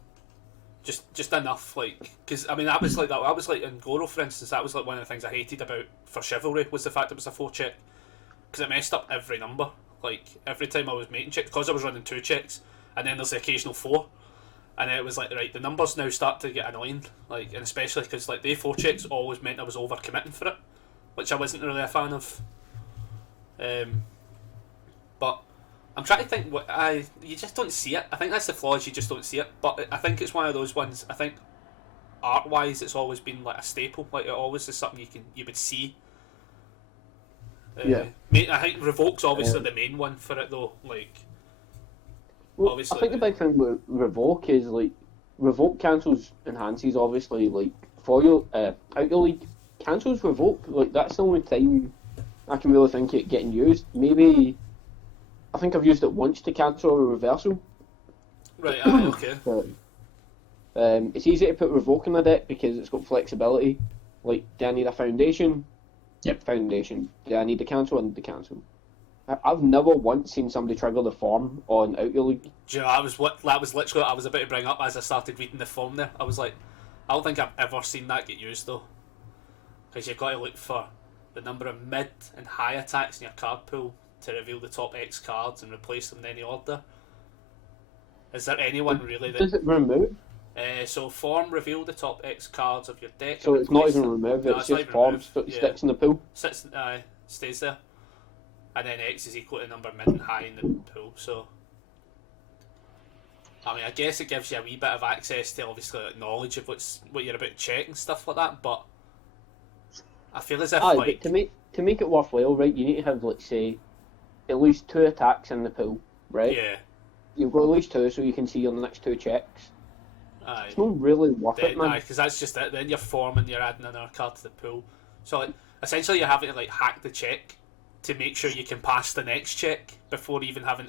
Just enough, like, because I mean, that was like that. I was like in Goro, for instance, that was like one of the things I hated about for Chivalry was the fact it was a 4-check, because it messed up every number. Like every time I was making checks, because I was running 2 checks, and then there's the occasional 4, and then it was like, right, the numbers now start to get annoying, like, and especially because like the 4-checks always meant I was over committing for it, which I wasn't really a fan of. But I'm trying to think you just don't see it. I think that's the flaw, is you just don't see it. But I think it's one of those ones. I think art wise, it's always been like a staple. Like it always is something you would see. I think Revoke's obviously the main one for it though. Like, well, obviously, I think the big thing with Revoke is like Revoke cancels enhances obviously, like for your out your league cancels Revoke. Like that's the only time I can really think it getting used. Maybe I think I've used it once to cancel a reversal. Right. Okay. It's easy to put Revoke in the deck because it's got flexibility. Like, do I need a foundation? Yep. Foundation. Do I need to cancel? I need to cancel. I've never once seen somebody trigger the form on Out Your League. Do you know, that was literally what I was about to bring up as I started reading the form there. I was like, I don't think I've ever seen that get used though. Because you've got to look for the number of mid and high attacks in your card pool to reveal the top X cards and replace them in any order. Is there anyone really that... Does it remove? So form reveal the top X cards of your deck. So it's not even remove, it's just form, so it sticks in the pool? Stays there. And then X is equal to the number mid and high in the pool, so... I mean, I guess it gives you a wee bit of access to, obviously, like, knowledge of what you're about to check and stuff like that, but... I feel as if, like... But to make it worthwhile, right, you need to have, let's say, at least 2 attacks in the pool, right? Yeah. You've got at least 2 so you can see your next 2 checks. Aye. It's not really worth it, man. Aye, because that's just it. Then you're forming, you're adding another card to the pool. So, like, essentially you're having to, like, hack the check to make sure you can pass the next check before even having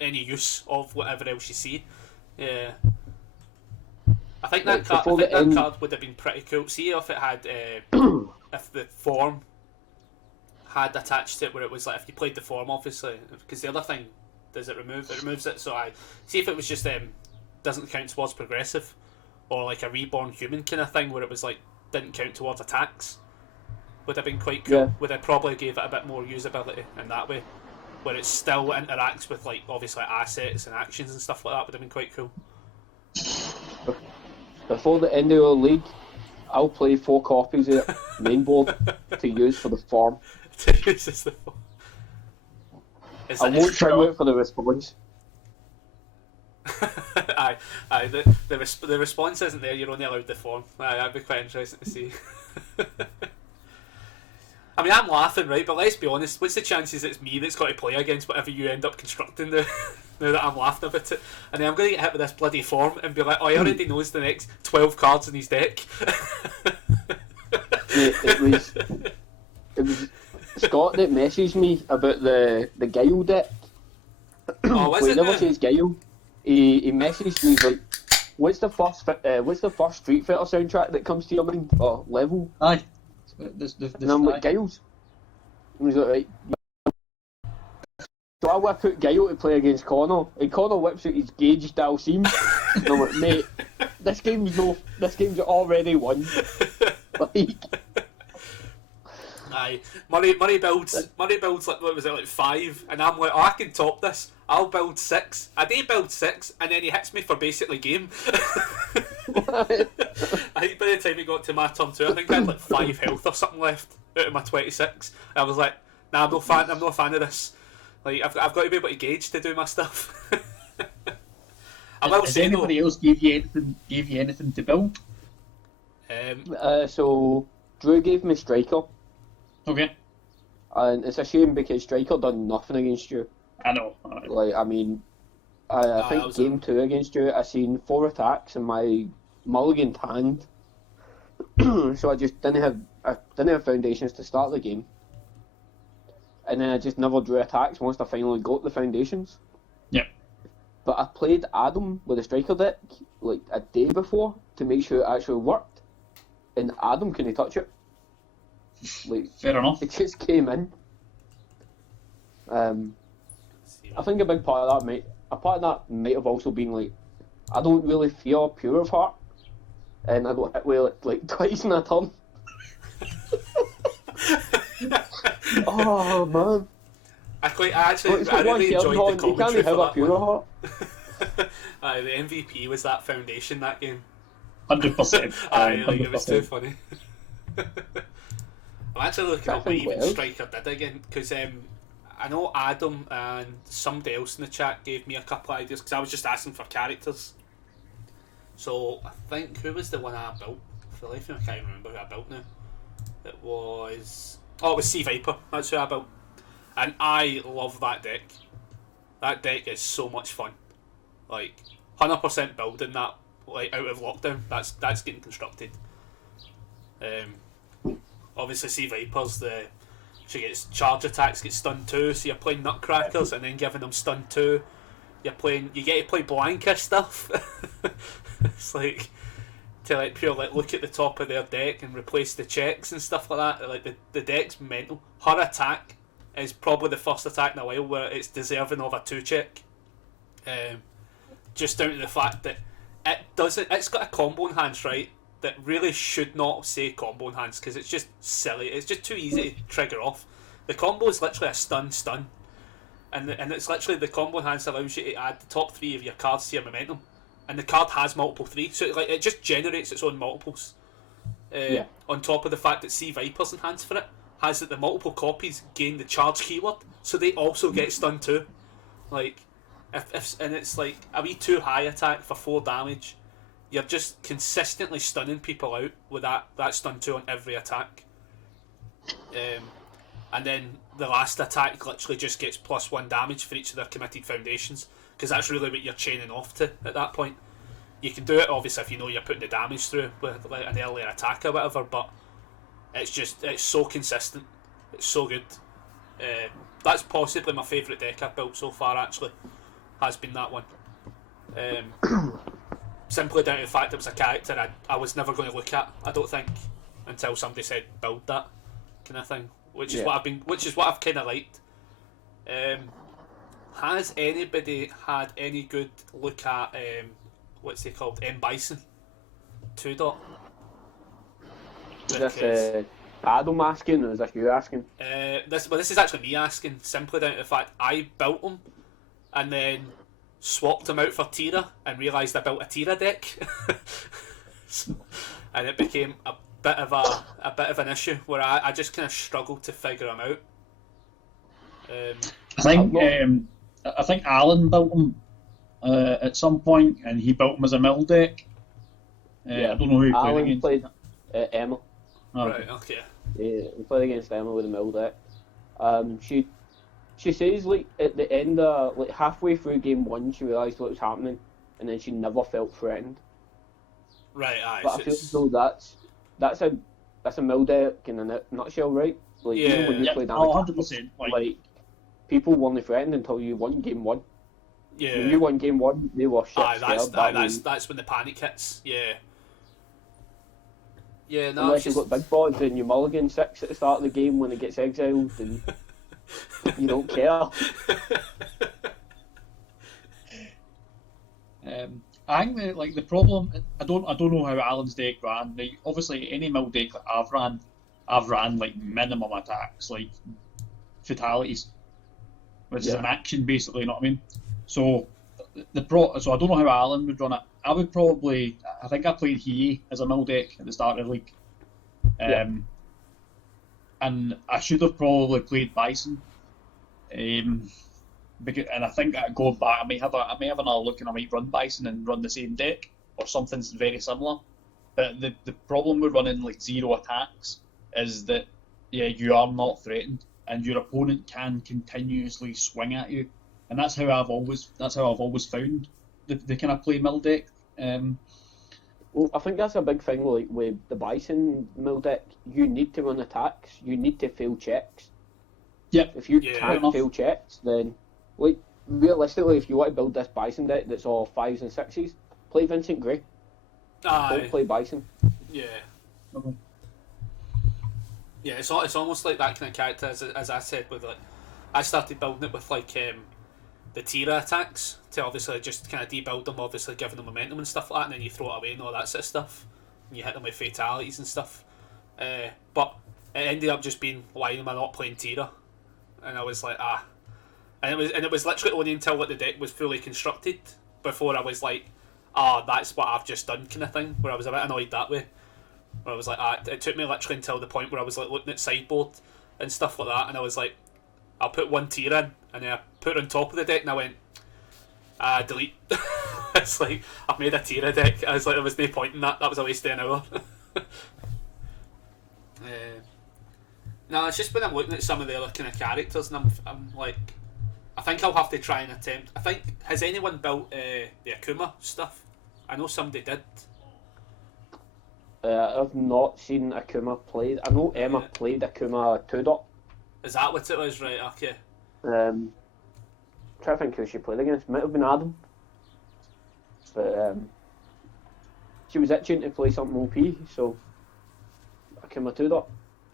any use of whatever else you see. Yeah. I think that card would have been pretty cool. See if it had, if the form had attached to it where it was like, if you played the form, obviously, because the other thing, does it remove? It removes it. So I see if it was just doesn't count towards progressive, or like a reborn human kind of thing where it was like didn't count towards attacks. Would have been quite cool. Yeah. Would have probably gave it a bit more usability in that way, where it still interacts with like obviously assets and actions and stuff like that. Would have been quite cool. Before the end of the league, I'll play 4 copies of it, main board, to use for the form. To use as the form. I won't trim it for the response. Aye. The response isn't there. You're only allowed the form. Aye, that'd be quite interesting to see. I mean, I'm laughing, right? But let's be honest. What's the chances it's me that's got to play against whatever you end up constructing now that I'm laughing about it? And then I'm going to get hit with this bloody form and be like, oh, he already knows the next 12 cards in his deck. It was Scott that messaged me about the Guile deck. Oh, is Well, he it never now? says Guile. He messaged me, he's like, what's the first Street Fighter soundtrack that comes to your mind? Or level? Aye. And I'm like, Guile's. And he's like, right. So I whip out Guile to play against Connor, and Connor whips out his Gauge style seam. And I'm like, mate, this game's already won. Like, Aye, Murray builds like, what was it, like 5, and I'm like, oh, I can top this. I'll build 6. I do build 6, and then he hits me for basically game. I think by the time he got to my turn 2, I think I had like 5 health or something left out of my 26. I was like, nah, I'm not a fan of this. Like, I've got to be able to gauge to do my stuff. I will Has say anybody else gave you anything to build? so Drew gave me Striker, Okay. and it's a shame because Striker done nothing against you. I know. Like, I mean, I think game 2 against you, I seen 4 attacks and my mulligan tanned. So I just didn't have foundations to start the game. And then I just never drew attacks once I finally got the foundations. Yep. But I played Adam with a Striker deck like a day before to make sure it actually worked. And Adam couldn't touch it. Like, Fair enough. it just came in. I think a big part of that might have also been like, I don't really fear Pure of Heart, and I got hit with it like twice in a turn. Oh man! I really enjoyed the You commentary can't have for a that Pure one. Heart. The MVP was that foundation that game. 100%. Aye, like, it was too 100%. funny. I'm actually looking up what even Striker did again, because I know Adam and somebody else in the chat gave me a couple of ideas, because I was just asking for characters. So I think, who was the one I built? For the life of me, I can't remember who I built now. It was Sea Viper. That's who I built, and I love that deck. That deck is so much fun. Like 100% building that, like, out of lockdown. That's getting constructed. Obviously, Sea Viper's she gets charge attacks, gets stun 2, so you're playing Nutcrackers and then giving them stun 2. You get to play Blanca stuff. It's like to like pure like look at the top of their deck and replace the checks and stuff like that. Like the deck's mental. Her attack is probably the first attack in a while where it's deserving of a 2 check. Just down to the fact that it's got a combo enhance, right? That really should not say combo enhance, because it's just silly. It's just too easy to trigger off. The combo is literally a stun, and it's literally the combo enhance allows you to add the top 3 of your cards to your momentum, and the card has multiple 3, so it just generates its own multiples. On top of the fact that Sea Viper's enhance for it has that the multiple copies gain the charge keyword, so they also get stun too. Like and it's like a wee too high attack for 4 damage. You're just consistently stunning people out with that stun 2 on every attack. And then the last attack literally just gets +1 damage for each of their committed foundations, because that's really what you're chaining off to at that point. You can do it obviously if you know you're putting the damage through with like an earlier attack or whatever, but it's so consistent. It's so good. That's possibly my favourite deck I've built so far, actually. Has been that one. Simply down to the fact it was a character I was never going to look at, I don't think, until somebody said build that kind of thing, which is what I've kind of liked. Has anybody had any good look at what's he called, M Bison 2 dot? Is this Adam asking, or is this you asking? This is actually me asking, simply down to the fact I built him and then swapped him out for Tira and realised I built a Tira deck. And it became a bit of an issue where I just kind of struggled to figure him out. I think Alan built him at some point, and he built him as a mill deck. I don't know who he played Alan against. played Emma. Oh, Right, okay. Yeah, we played against Emma with a mill deck. She says like at the end of like halfway through game 1 she realised what was happening, and then she never felt threatened. Right, aye. But I feel as though that's a mill deck in a nutshell, right? Like, Yeah. even when you Yeah, played 100%. like, people weren't threatened until you won game one. Yeah. When you won game one, they were shit Aye, scared. that's when the panic hits. Yeah. Yeah, no, Unless it's you've got big bods and you mulligan 6 at the start of the game when it gets exiled and you don't care. I think the problem. I don't know how Alan's deck ran. Like, obviously, any mill deck that I've ran like minimum attacks, like fatalities, which is Yeah. an action basically. You know what I mean? So so I don't know how Alan would run it. I would probably. I think I played Hie as a mill deck at the start of the league. Yeah. And I should have probably played Bison. Because, and I think going back, I may have another look, and I might run Bison and run the same deck or something very similar. But the problem with running like 0 attacks is that you are not threatened, and your opponent can continuously swing at you, and that's how I've always found the kind of play mill deck. Well, I think that's a big thing. Like with the Bison mill deck, you need to run attacks. You need to fail checks. Yep. If you Yeah. can't fail checks, then like realistically, if you want to build this Bison deck that's all 5s and 6s, play Vincent Gray. Aye. Don't play Bison. Yeah. Okay. Yeah, it's almost like that kind of character, as I said, with like, I started building it with like the Tira attacks to obviously just kind of debuild them, obviously giving them momentum and stuff like that, and then you throw it away and all that sort of stuff, and you hit them with fatalities and stuff. But it ended up just being, why am I not playing Tira? And I was like, and it was literally only until like the deck was fully constructed before I was like, that's what I've just done kind of thing, where I was a bit annoyed that way. Where I was like, it took me literally until the point where I was like looking at sideboard and stuff like that, and I was like, I'll put one tier in, and then I put it on top of the deck, and I went, delete. It's like, I've made a tier deck. I was like, there was no point in that. That was a waste of an hour. No, it's just when I'm looking at some of the other kind of characters, and I'm like, I think I'll have to try and attempt. I think, has anyone built the Akuma stuff? I know somebody did. I've not seen Akuma played. I know Emma played Akuma 2-dot. Is that what it was? Right, okay. Trying to think who she played against. Might have been Adam. But she was itching to play something OP, so Akuma 2-dot.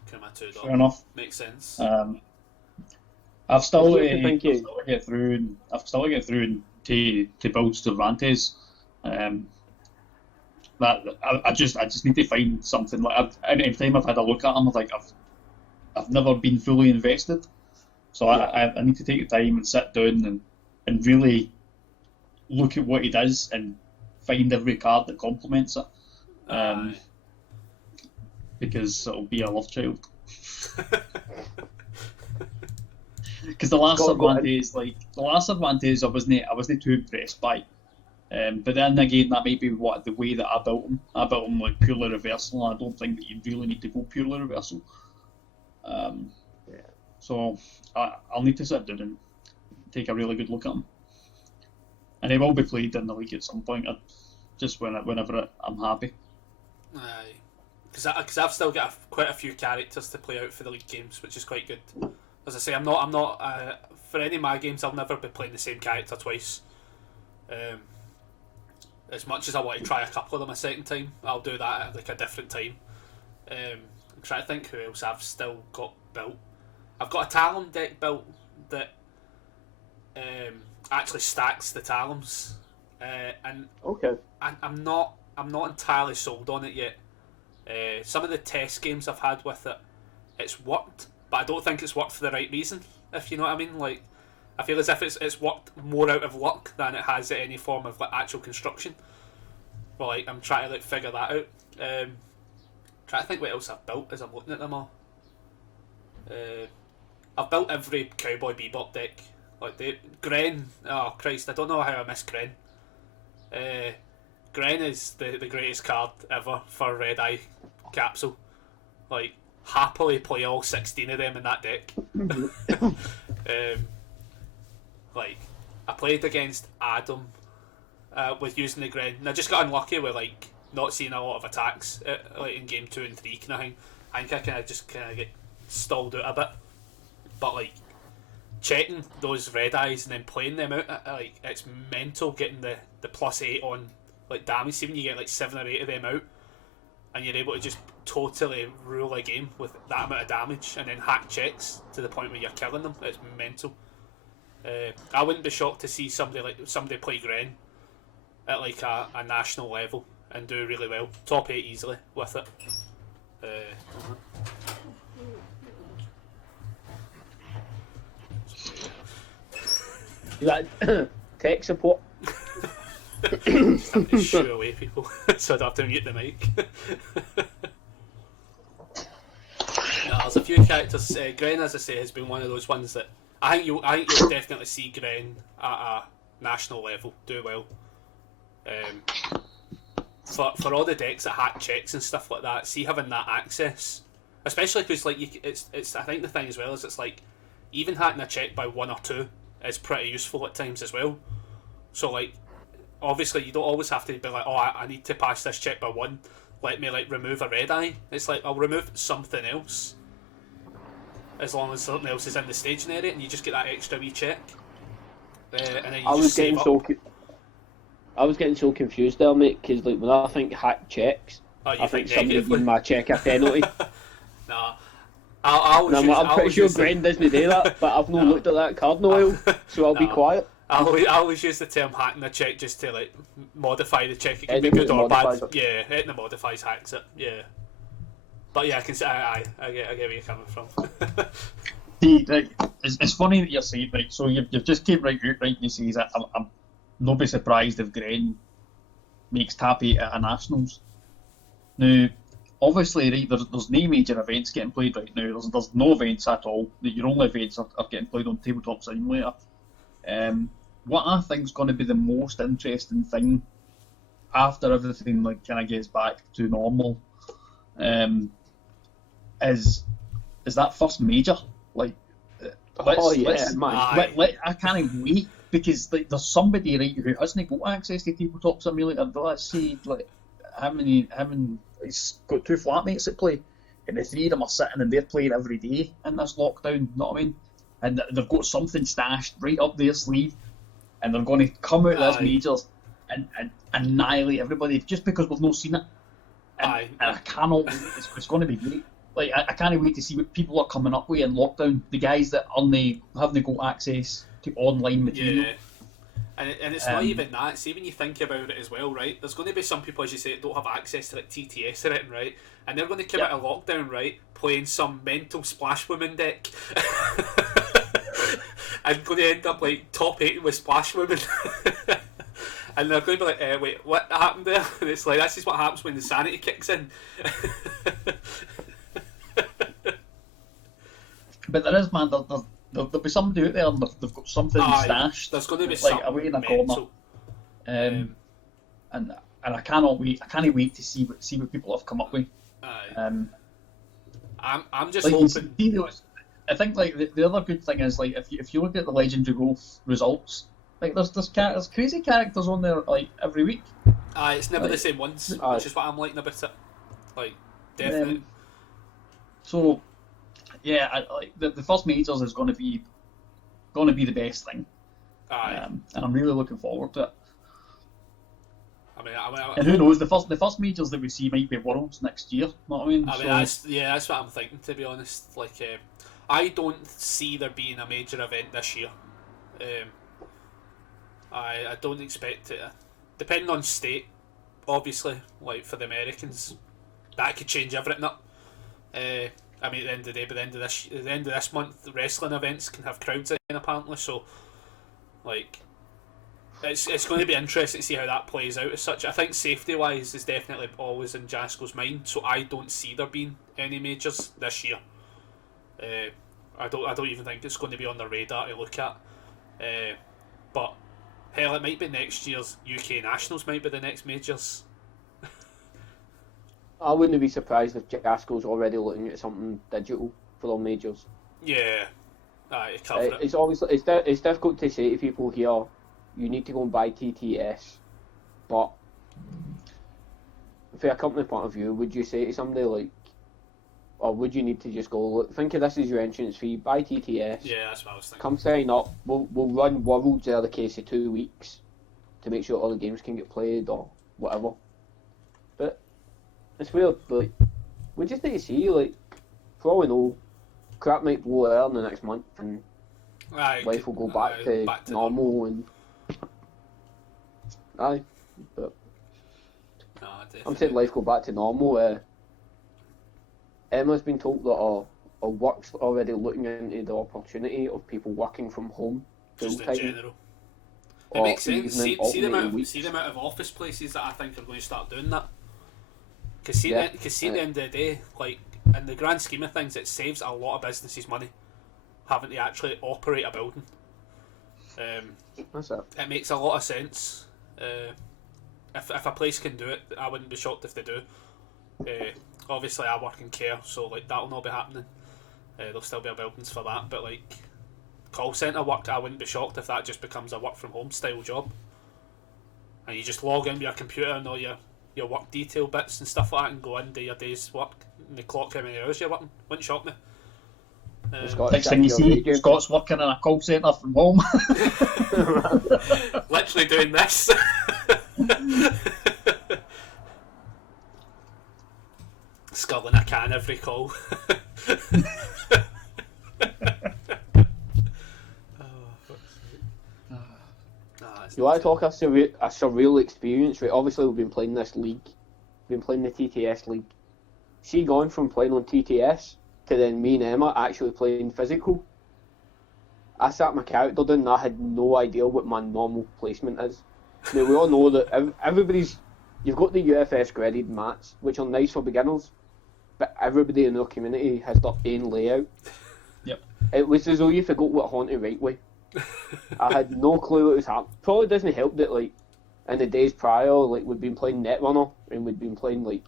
Akuma 2 Fair enough. Makes sense. I've still It's looking to get through and to build Cervantes. That I just need to find something. Like every time I've had a look at him, I've never been fully invested. So I need to take the time and sit down and really look at what he does and find every card that complements it. Because it'll be a love child. Because the last Cervantes I wasn't too impressed by. But then again, that may be the way that I built him. I built him like purely reversal, and I don't think that you really need to go purely reversal. So I'll need to sit down and take a really good look at him. And he will be played in the league at some point, just whenever I'm happy. Aye. Because I've still got quite a few characters to play out for the league games, which is quite good. As I say, I'm not for any of my games, I'll never be playing the same character twice. As much as I want to try a couple of them a second time, I'll do that at like a different time. I'm trying to think who else I've still got built. I've got a Talon deck built that actually stacks the Talons, and Okay. I'm not entirely sold on it yet. Some of the test games I've had with it, it's worked, but I don't think it's worked for the right reason. If you know what I mean, like I feel as if it's worked more out of luck than it has any form of like actual construction. But like I'm trying to like figure that out. Trying to think what else I've built as I'm looking at them all. I've built every Cowboy Bebop deck. Like Gren. Oh Christ! I don't know how I missed Gren. Gren is the greatest card ever for Red Eye Capsule. Like happily play all 16 of them in that deck. Like I played against Adam with using the Gren, and I just got unlucky with like not seeing a lot of attacks like in game 2 and 3 kind of thing. I think I kind of get stalled out a bit. But like checking those red eyes and then playing them out, like it's mental getting the +8 on like damage. See when you get like 7 or 8 of them out, and you're able to just totally rule a game with that amount of damage, and then hack checks to the point where you're killing them. It's mental. I wouldn't be shocked to see somebody play Gren at like a national level and do really well, top 8 easily with it. That tech support. Just have to shoo away people so I don't have to mute the mic. No, there's a few characters. Gren, as I say, has been one of those ones that I think you'll definitely see Gren at a national level do well. For all the decks that hack checks and stuff like that, see having that access, especially because like it's I think the thing as well is it's like even hacking a check by 1 or 2 is pretty useful at times as well. So like obviously you don't always have to be like, oh, I need to pass this check by 1. Let me like remove a red eye. It's like I'll remove something else as long as something else is in the staging area, and you just get that extra wee check. And then you I was getting so confused there, mate, because like when I think hack checks, I think somebody giving my check a penalty. Nah, I'm pretty sure Gren doesn't do that, but I've not looked at that card in a while, so I'll be quiet. I always use the term hacking the check just to like modify the check. It can be good or bad. Yeah, anything that modifies hacks it. Yeah, but yeah, I can say I get where you're coming from. See, like, it's funny that you're saying, right, so you've just came right out, right, and you say that I'm not be surprised if Gren makes top 8 at a Nationals. Now, obviously, right, there's no major events getting played right now, there's no events at all, your only events are getting played on Tabletop Simulator. What I think is going to be the most interesting thing after everything like kind of gets back to normal is that first major. Like, I can't wait because like, there's somebody right who hasn't got access to Tabletop Simulator. Let's see, like he's got 2 flatmates that play, and the 3 of them are sitting and they're playing every day in this lockdown. You know what I mean? And they've got something stashed right up their sleeve, and they're going to come out of this majors and annihilate everybody just because we've not seen it. And I cannot wait. It's going to be great. Like I can't wait to see what people are coming up with in lockdown. The guys that haven't got access to online material. Yeah. And it's not even that. See, when you think about it as well, right? There's going to be some people, as you say, that don't have access to like TTS or anything, right? And they're going to come out of lockdown, right, playing some mental Splash Woman deck. I'm going to end up like top 8 with Splash Women. And they're going to be like, wait, what happened there? And it's like, that's just what happens when the sanity kicks in. But there is, man, there'll be somebody out there and they've got something stashed. There's going to be like something away in a mental. Corner. And I cannot wait. I can't wait to see what people have come up with. I'm just like, hoping. I think like the other good thing is like if you look at the Legendary Golf results, like there's crazy characters on there like every week. It's never the same ones, which is what I'm liking about it. Like definitely. So yeah, like the first majors is going to be the best thing. And I'm really looking forward to it. I mean, and who knows? The first majors that we see might be Worlds next year. You know what I mean? That's what I'm thinking. To be honest, like I don't see there being a major event this year. I don't expect it. Depending on state, obviously, like for the Americans, that could change everything up. I mean, at the end of the day, by the end of this month, the wrestling events can have crowds again, apparently. So, like, it's going to be interesting to see how that plays out. As such, I think safety wise is definitely always in Jasko's mind. So I don't see there being any majors this year. I don't even think it's going to be on the radar to look at. But hell, it might be next year's UK Nationals. Might be the next majors. I wouldn't be surprised if Jasko's already looking at something digital for all majors. Yeah, it's obviously it's difficult to say to people here. You need to go and buy TTS, but from a company point of view, would you say to somebody like, or would you need to just go, look, think of this as your entrance fee, buy TTS, Yeah, that's what I was thinking. come sign up, we'll run Worlds in the case of 2 weeks to make sure all the games can get played or whatever. But it's weird, like, we just need to see, like, for all we know, crap might blow there in the next month and life will go back to normal and... Aye, but... I'm saying life go back to normal. Emma's been told that our work's already looking into the opportunity of people working from home full time. Just in general. It makes sense. See the amount of office places that I think are going to start doing that. Because see, at the end of the day, like, in the grand scheme of things, it saves a lot of businesses money having to actually operate a building. That's it. It makes a lot of sense. If a place can do it, I wouldn't be shocked if they do. Obviously, I work in care, so like that'll not be happening. There'll still be buildings for that, but like call centre work, I wouldn't be shocked if that just becomes a work from home style job. And you just log in with your computer and all your work detail bits and stuff like that, and go in, do your day's work, and they clock how many hours you're working. Wouldn't shock me. Next thing you see, Scott's working in a call centre from home. Literally doing this. Sculling a can every call. You want to talk a surreal experience, right? Obviously, we've been playing this league, we've been playing the TTS league. See, going from playing on TTS to then me and Emma actually playing physical. I sat my character down and I had no idea what my normal placement is. Now, we all know that you've got the UFS graded mats, which are nice for beginners, but everybody in our community has their own layout. Yep. It was as though you forgot what haunted right way. I had no clue what was happening. Probably doesn't help that, like, in the days prior, like, we'd been playing Netrunner, and we'd been playing, like,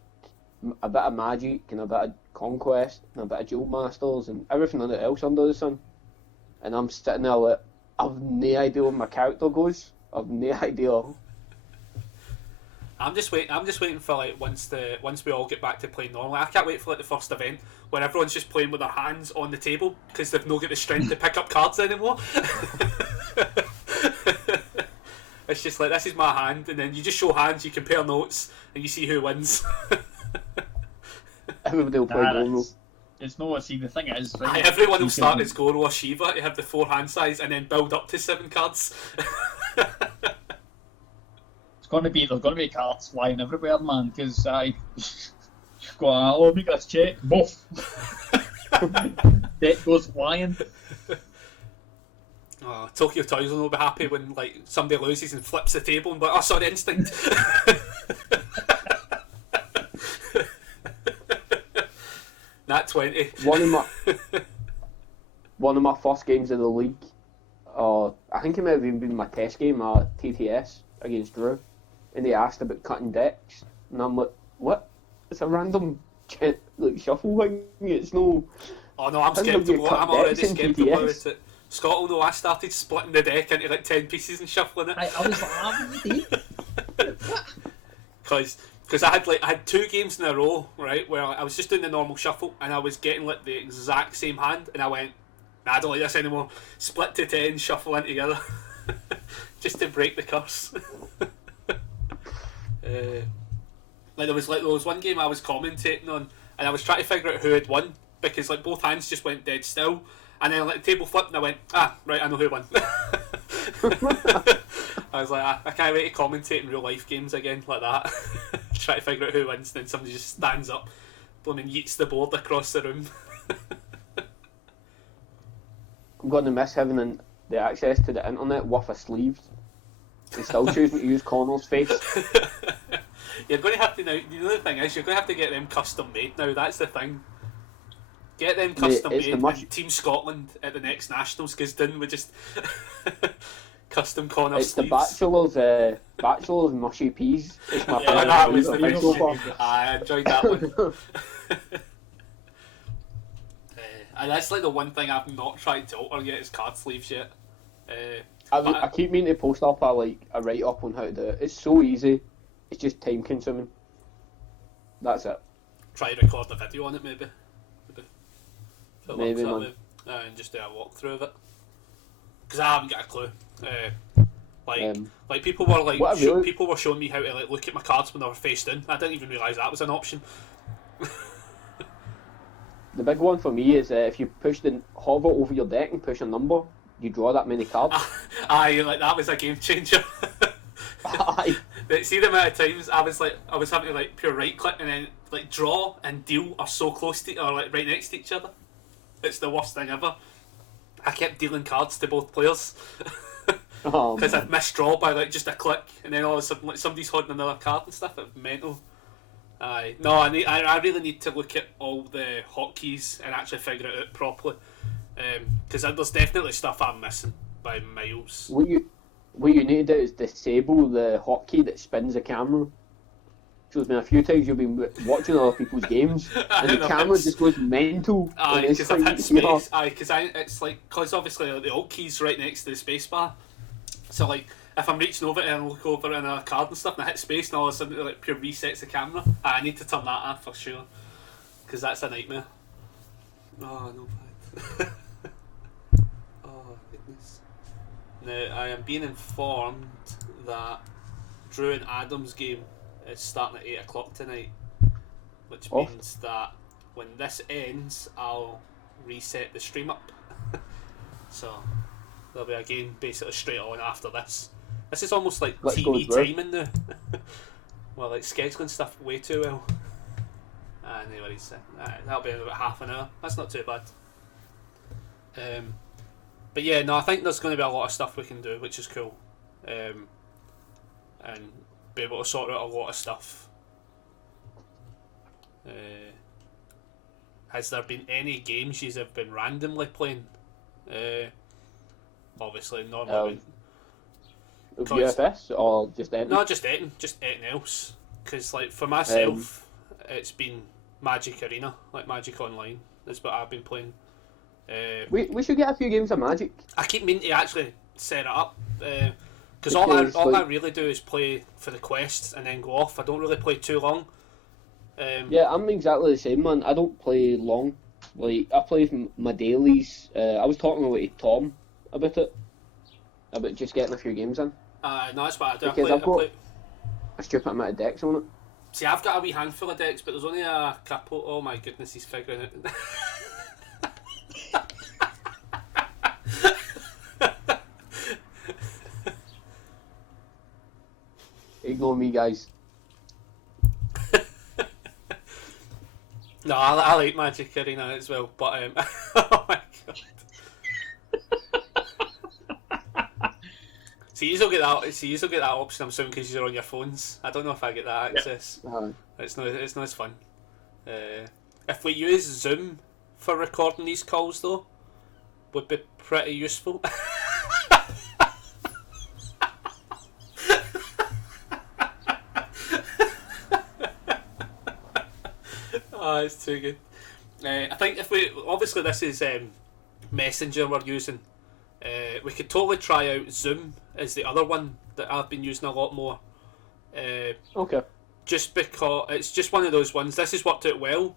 a bit of Magic, and a bit of Conquest, and a bit of Duel Masters, and everything else under the sun. And I'm sitting there like, I've no idea where my character goes. I've no idea. I'm just waiting for like once we all get back to playing normally. I can't wait for like the first event where everyone's just playing with their hands on the table because they've not got the strength to pick up cards anymore. It's just like, this is my hand, and then you just show hands, you compare notes, and you see who wins. Everybody will play Goro. It's no, see, the thing is, right, everyone will start as Goro or Shiva to have the 4 hand size and then build up to 7 cards. there's going to be cards flying everywhere, man, because I go, oh, make us check, both. Deck goes flying. Oh, Tokyo Toys will not be happy when like somebody loses and flips the table and be like, oh sorry, instinct. Nat 20. One of my first games of the league, I think it might have even been my test game, TTS against Drew, and they asked about cutting decks, and I'm like, what? It's a random shuffle thing. It's no. Oh no, I'm sceptical. I'm already sceptical about it. Scott will know I started splitting the deck into like 10 pieces and shuffling it. I was laughing. Because I had 2 games in a row, right, where I was just doing the normal shuffle and I was getting like the exact same hand, and I went, nah, I don't like this anymore. Split to 10, shuffle in together, just to break the curse. There was one game I was commentating on, and I was trying to figure out who had won because like both hands just went dead still, and then like the table flipped and I went, right, I know who won. I was like, I can't wait to commentate in real life games again like that. Try to figure out who wins, then somebody just stands up, and yeets the board across the room. I'm going to miss having the access to the internet with a sleeve. They still choosing to use Connor's face. You're going to have to now. The other thing is, you're going to have to get them custom made now. That's the thing. Get them custom made in Team Scotland at the next Nationals, because then we just custom Connor it's sleeves. The Bachelor's Mushy Peas. It's my yeah, that was the real one. I enjoyed that one. And that's like the one thing I've not tried to alter yet is card sleeves yet. I keep meaning to post up a write up on how to do it. It's so easy. It's just time consuming. That's it. Try to record a video on it maybe. If it Maybe, works that man. way. And just do a walkthrough of it. Because I haven't got a clue. Like people were like what I really- people were showing me how to like look at my cards when they were faced in. I didn't even realise that was an option. The big one for me is if you push the hover over your deck and push a number, you draw that many cards. Aye, like that was a game changer. Aye. But see the amount of times I was having to like pure right click and then like draw and deal are so close to or like right next to each other. It's the worst thing ever. I kept dealing cards to both players Oh, because man. I'd missed draw by like just a click, and then all of a sudden like somebody's holding another card and stuff. It's mental. Aye, no, I really need to look at all the hotkeys and actually figure it out properly. Because there's definitely stuff I'm missing by miles. What you need to do is disable the hotkey that spins the camera. So there's been a few times you've been watching other people's games and the camera just goes mental. Aye, and it's because I've hit like, you know, space. Aye, because it's like, because obviously like, the alt key's right next to the space bar. So like, if I'm reaching over it and I look over at another card and stuff and I hit space and all of a sudden it like pure resets the camera. I need to turn that off for sure. Because that's a nightmare. Oh, no thanks. Oh, goodness. Now, I am being informed that Drew and Adam's game is starting at 8 o'clock tonight. Which Off. means that when this ends, I'll reset the stream up. So, there'll be a game basically straight on after this. This is almost like Let's go TV with Drew. timing now. Well, like scheduling stuff way too well. Anyways, that'll be in about half an hour. That's not too bad. But yeah, no, I think there's going to be a lot of stuff we can do, which is cool. And be able to sort out a lot of stuff. Has there been any games you have been randomly playing? Obviously, normally. Of Cause- UFS or just anything? No, just anything else. Because, like, for myself, it's been Magic Arena, like Magic Online. That's what I've been playing. We should get a few games of Magic. I keep meaning to actually set it up. Because all Because, I like- really do is play for the quests and then go off. I don't really play too long. Yeah, I'm exactly the same, man. I don't play long. Like, I play my dailies. I was talking to Tom about it. About just getting a few games in. No, that's what I do. Because I I've play. a stupid amount of decks on it. See, I've got a wee handful of decks, but there's only a couple. Oh my goodness, he's figuring it. Ignore me, guys. No, I like Magic Arena as well, but oh my god. See, you'll get that. See, you'll get that option. I'm assuming because you're on your phones. I don't know if I get that access. It's not as fun. If we use Zoom for recording these calls, though, would be pretty useful. Oh, it's too good. I think if we obviously this is Messenger we're using. We could totally try out Zoom as the other one that I've been using a lot more. Okay. Just because it's just one of those ones. This has worked out well,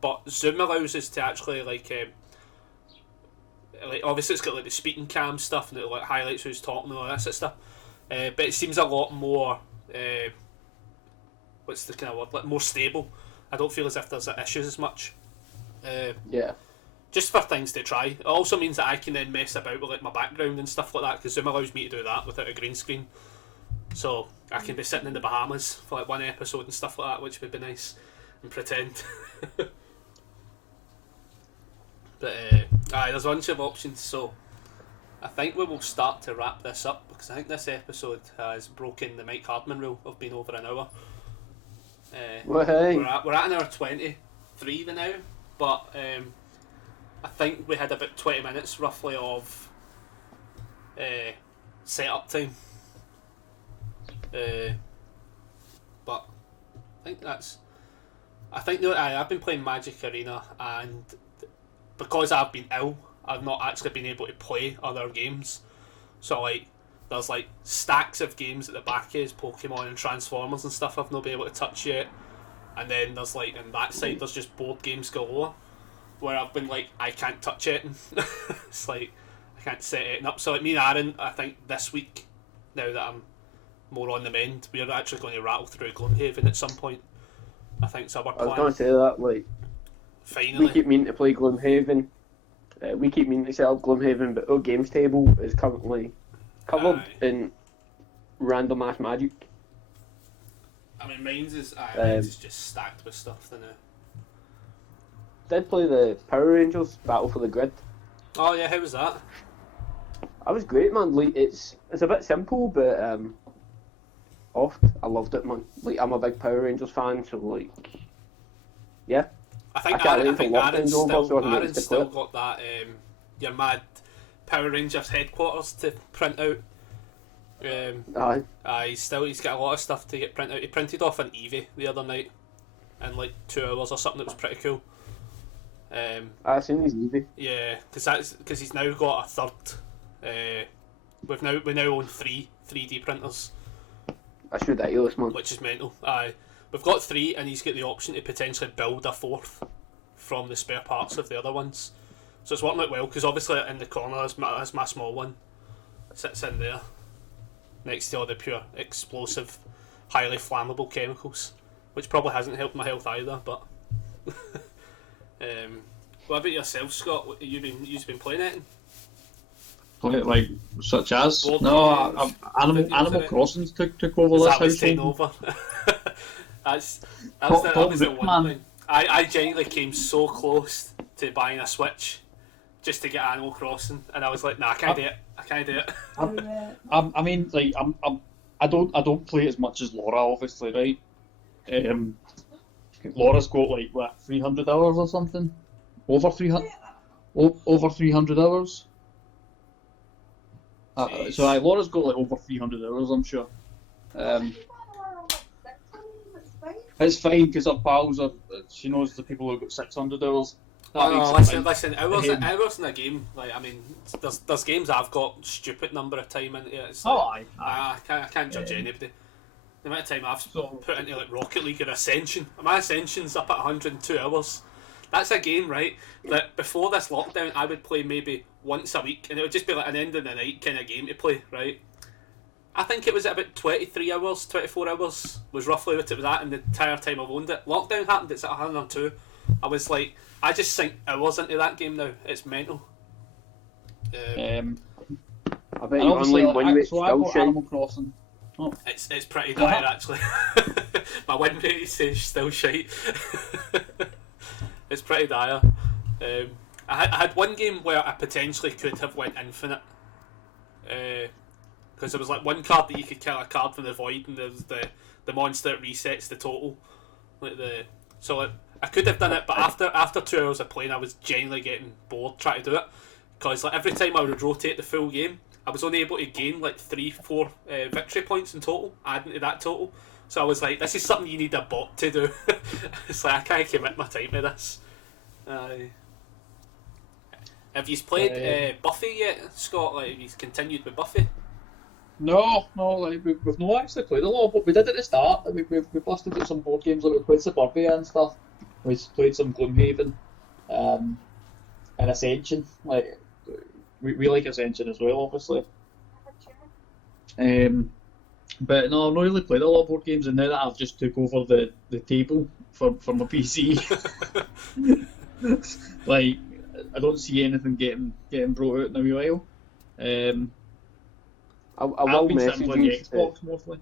but Zoom allows us to actually like obviously it's got like the speaking cam stuff and it like highlights who's talking and all that sort of stuff. But it seems a lot more what's the kind of word, like more stable. I don't feel as if there's issues as much. Yeah. Just for things to try. It also means that I can then mess about with like my background and stuff like that because Zoom allows me to do that without a green screen. So I can be sitting in the Bahamas for like one episode and stuff like that, which would be nice, and pretend. But aye, there's a bunch of options. So I think we will start to wrap this up because I think this episode has broken the Mike Hardman rule of being over an hour. Well, hey. We're at an hour 23 now, but I think we had about 20 minutes roughly of setup time. But I think I've been playing Magic Arena, and because I've been ill, I've not actually been able to play other games. So like, there's like stacks of games at the back is Pokemon and Transformers and stuff I've not been able to touch yet. And then there's like on that side there's just board games galore. where I've been like, I can't touch it. It's like I can't set it up. So like me and Aaron, I think this week, now that I'm more on the mend, we're actually going to rattle through Gloomhaven at some point. I think it's our plan. I was going to say that, like, Finally. we keep meaning to play Gloomhaven. We keep meaning to set up Gloomhaven, but our games table is currently covered in random ass magic. I mean, mine's is just stacked with stuff, isn't it? Did play the Power Rangers Battle for the Grid. Oh yeah, how was that? That was great, man. Like, it's a bit simple, but I loved it, man. Like, I'm a big Power Rangers fan, so like, yeah. I think Aaron's still got that your mad Power Rangers headquarters to print out. He's got a lot of stuff to get print out. He printed off an Eevee the other night in like 2 hours or something. That was pretty cool. I've seen his Eevee. Yeah, because he's now got a third. We now own 3 3D printers. That's ridiculous, man. Which is mental. We've got 3, and he's got the option to potentially build a 4th from the spare parts of the other ones. So it's working out well, because obviously in the corner is my small one. It sits in there, next to all the pure explosive, highly flammable chemicals, which probably hasn't helped my health either, but... what about yourself, Scott? You've been playing it? Like, such as? Golden No, Animal Crossing took over this house. Taken over. that was the one thing. I genuinely came so close to buying a Switch just to get Animal Crossing, and I was like, nah, I can't do it. I mean, like, I don't play as much as Laura, obviously, right? Laura's got like what 300 hours or something, over 300 hours. So Laura's got like over 300 hours, I'm sure. It's fine because her pals she knows the people who've got 600 hours. Listen, hours in a game, like, I mean, there's games I've got stupid number of time into it. It's like, I can't judge anybody. The amount of time I've put into like Rocket League or Ascension, my Ascension's up at 102 hours. That's a game, right, that before this lockdown I would play maybe once a week, and it would just be like an end of the night kind of game to play, right? I think it was at about 23 hours, 24 hours was roughly what it was at in the entire time I've owned it. Lockdown happened, it's at 102. I was like, I just sink hours into that game now. It's mental. I bet you online win rate still shite. Animal Crossing. Oh. It's pretty dire actually. My win rate is still shite. It's pretty dire. I had one game where I potentially could have went infinite. Because there was like one card that you could kill a card from the void, and there was the monster that resets the total. I could have done it, but after 2 hours of playing, I was genuinely getting bored trying to do it. Because like every time I would rotate the full game, I was only able to gain like 3-4 victory points in total, adding to that total. So I was like, this is something you need a bot to do. It's like, I can't commit my time to this. Have you played Buffy yet, Scott? Like, have you continued with Buffy? No, like, we've not actually played a lot, but we did at the start. We busted out some board games, like we played Suburbia and stuff. We played some Gloomhaven, and Ascension. Like, we like Ascension as well, obviously. But no, I've not really played a lot of board games, and now that I've just took over the table for my PC, like, I don't see anything getting brought out in a wee while. I've been sitting playing Xbox mostly.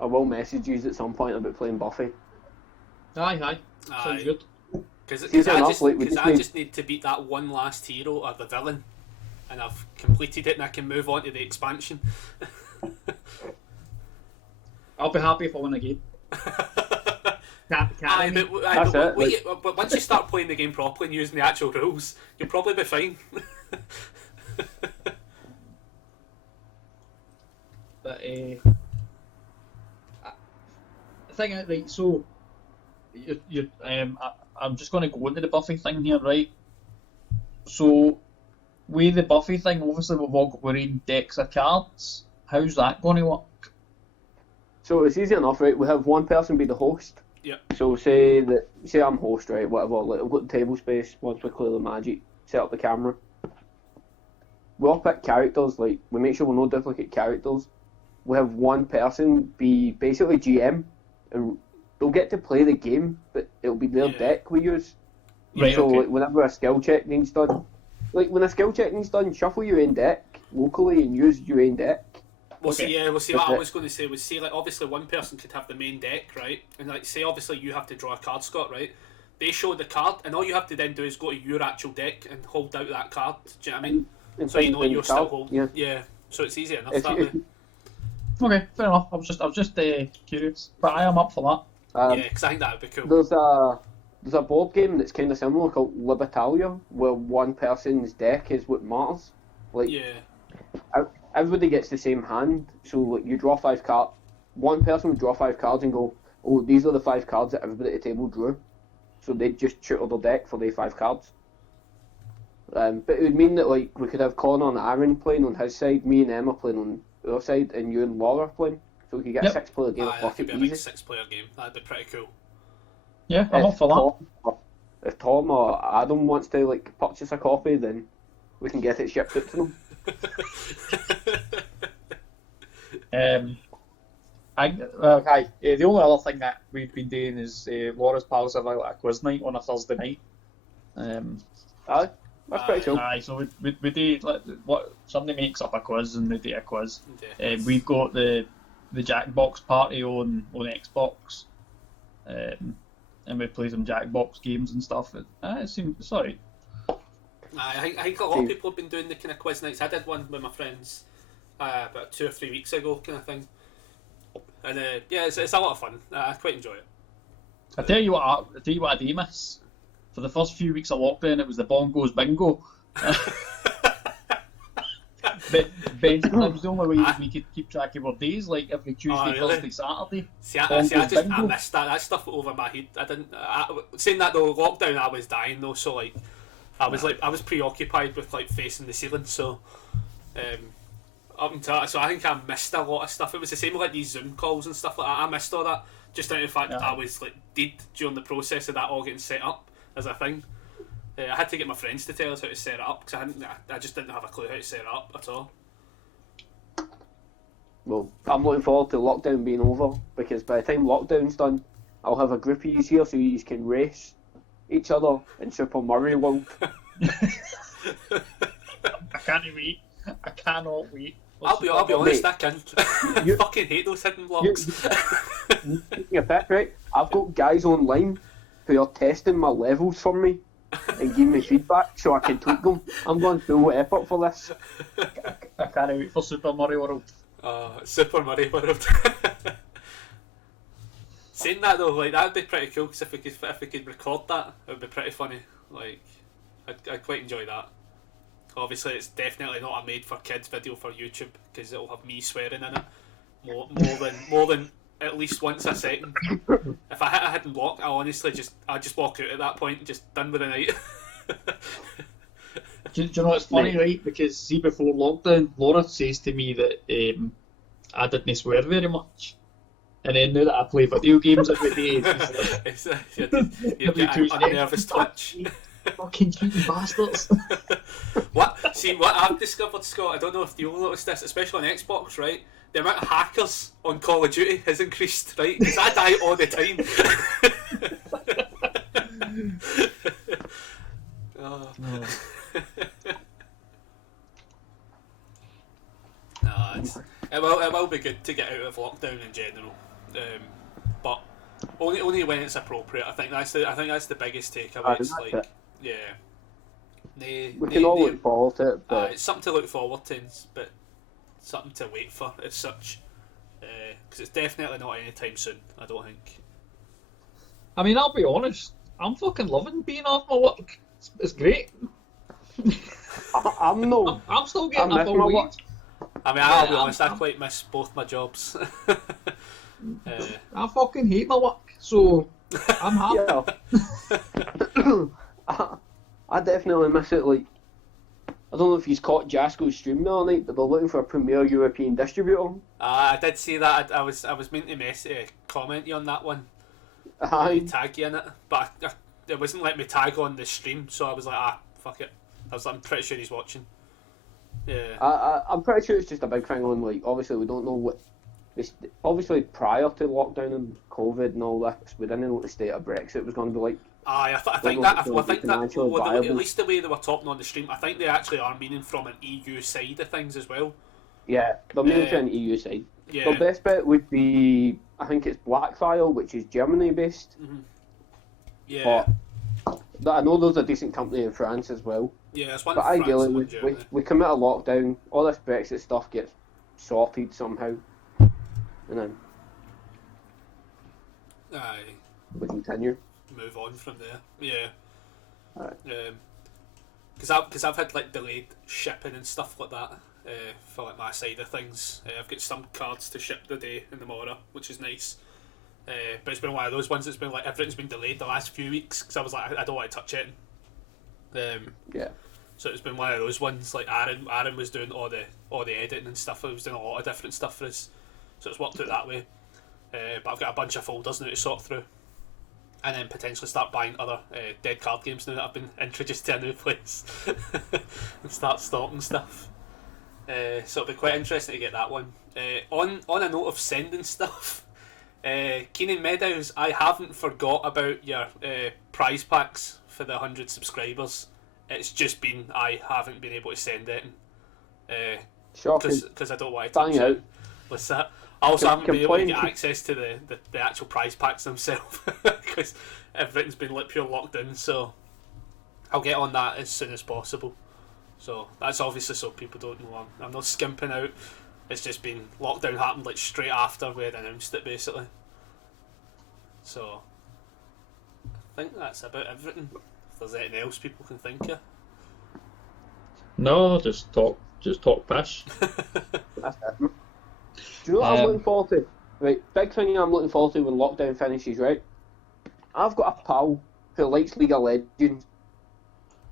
I will message you at some point about playing Buffy. Aye. Sounds good. Because I just need to beat that one last hero or the villain, and I've completed it, and I can move on to the expansion. I'll be happy if I win a game. But once you start playing the game properly and using the actual rules, you'll probably be fine. But the thing is, right, so I'm just going to go into the Buffy thing here, right? So with the Buffy thing, obviously we're in decks of cards. How's that going to work? So it's easy enough, right? We have one person be the host. Yep. So say I'm host, right? Whatever. Like, I've got the table space. Once we clear the magic, set up the camera. We all pick characters. Like, we make sure we're no duplicate characters. We have one person be basically GM, and they'll get to play the game, but it'll be their deck we use. Right, So okay. like, whenever a skill check needs done, when a skill check needs done, shuffle your own deck locally and use your own deck. We'll Okay. see. Yeah, we'll see. What I was going to say was, see, like, obviously one person could have the main deck, right? And like, say, obviously you have to draw a card, Scott, right? They show the card, and all you have to then do is go to your actual deck and hold out that card. Do you know what I mean? And So you know find you're the still card. holding. Yeah. So it's easy enough If that you- way. Okay, fair enough. I was just curious, but I am up for that. Um, Yeah, because I think that would be cool. There's a board game that's kind of similar called Libertalia, where one person's deck is what matters. Like, Yeah. everybody gets the same hand, so like, you draw 5 cards. One person would draw 5 cards and go, oh, these are the 5 cards that everybody at the table drew. So they'd just shoot out their deck for the 5 cards. But it would mean that like we could have Connor and Aaron playing on his side, me and Emma playing on our side, and you and Laura playing. So we could get Yep. a 6-player game Aye, of that could it be a big easy. 6-player game. That'd be pretty cool. Yeah, I'm up for that. If Tom or Adam wants to like purchase a copy, then we can get it shipped out to them. The only other thing that we've been doing is Laura's pals have a quiz night on a Thursday night. Aye, that's pretty cool. Aye, so we do what somebody makes up a quiz and we do a quiz. Yeah. We've got the Jackbox party on Xbox, and we play some Jackbox games and stuff. It seems sorry. I think a lot of people have been doing the kind of quiz nights. I did one with my friends about 2 or 3 weeks ago, kind of thing. And yeah, it's a lot of fun. I quite enjoy it. I tell you what I do miss. For the first few weeks of lockdown, it was the bongos bingo. But basically, it was the only way we could keep track of our days, like every Tuesday, really? Thursday, Saturday. I missed that. That stuff over my head. I didn't. Saying that though, lockdown, I was dying though. So like, I was preoccupied with like facing the ceiling. So, up until that, so I think I missed a lot of stuff. It was the same with like these Zoom calls and stuff like that. I missed all that just out of the fact that I was like dead during the process of that all getting set up as a thing. I had to get my friends to tell us how to set it up because I just didn't have a clue how to set it up at all. Well, I'm looking forward to lockdown being over because by the time lockdown's done, I'll have a group of you here so you can race each other in Super Mario World. I can't wait. I cannot wait. I'll be honest, Mate, I can. you- fucking hate those hidden blocks. Taking a pick, right? I've got guys online who are testing my levels for me and giving me feedback so I can tweak them. I'm going full effort for this. I can't wait for Super Mario World. Super Mario World. Saying that though, like that'd be pretty cool because if we could record that, it would be pretty funny. Like, I'd quite enjoy that. Obviously, it's definitely not a made for kids video for YouTube because it'll have me swearing in it more than at least once a second. If I hit a hidden block, I just walk out at that point and just done with the night. Do you know what's funny, right? Because see, before lockdown, Laura says to me that I didn't swear very much. And then now that I play video games every day, it's like, you get a nervous twitch. fucking cheating bastards. What I've discovered, Scott, I don't know if you'll notice this, especially on Xbox, right? The amount of hackers on Call of Duty has increased, right? Because I die all the time. It will be good to get out of lockdown in general, but only when it's appropriate. I think that's the biggest takeaway. It's like, yeah, We can all look forward to it, but it's something to look forward to, but something to wait for as such, because it's definitely not anytime soon. I don't think. I mean, I'll be honest. I'm fucking loving being off my work. It's great. I'm no. I'm still getting I'm up missing my all work. week. I mean, I'll be honest. I quite miss both my jobs. I fucking hate my work, so I'm happy. Yeah. I definitely miss it. Like, I don't know if you've caught Jasko's stream the other night, but they're looking for a premier European distributor. I did see that. I was meant to comment you on that one. Aye. tag you in it, but it wasn't letting me tag on the stream, so I was like, fuck it. I'm pretty sure he's watching. Yeah. I'm pretty sure it's just a big thing on, like, obviously we don't know what. Obviously, prior to lockdown and COVID and all this, we didn't know what the state of Brexit was going to be like. Aye, I think at least the way they were talking on the stream, I think they actually are meaning from an EU side of things as well. Yeah, they're meaning from an EU side. Yeah. The best bit would be, I think it's Blackfile, which is Germany based. Mm-hmm. Yeah. But I know there's a decent company in France as well. Yeah, it's one. But France ideally, and one Germany. we commit a lockdown, all this Brexit stuff gets sorted somehow, and then Aye. we continue. Move on from there. Yeah. Right. Because I've had like delayed shipping and stuff like that for like my side of things. I've got some cards to ship today and tomorrow, which is nice. But it's been one of those ones that's been like everything's been delayed the last few weeks because I was like I don't want to touch it. Yeah. So it's been one of those ones. Like Aaron was doing all the editing and stuff. He was doing a lot of different stuff for us, so it's worked out that way. But I've got a bunch of folders now to sort through, and then potentially start buying other dead card games now that I've been introduced to a new place, and start stocking stuff. So it'll be quite interesting to get that one. On a note of sending stuff, Keenan Meadows, I haven't forgot about your prize packs for the 100 subscribers. It's just been I haven't been able to send it because I don't want to touch it. What's that? I also haven't been able to get access to the actual prize packs themselves because everything's been like pure locked in. So I'll get on that as soon as possible. So that's obviously so people don't know I'm not skimping out. It's just been lockdown happened like straight after we had announced it basically. So I think that's about everything. If there's anything else people can think of. No, just talk pish. That's it. Do you know what I'm looking forward to? Right, big thing I'm looking forward to when lockdown finishes, right? I've got a pal who likes League of Legends.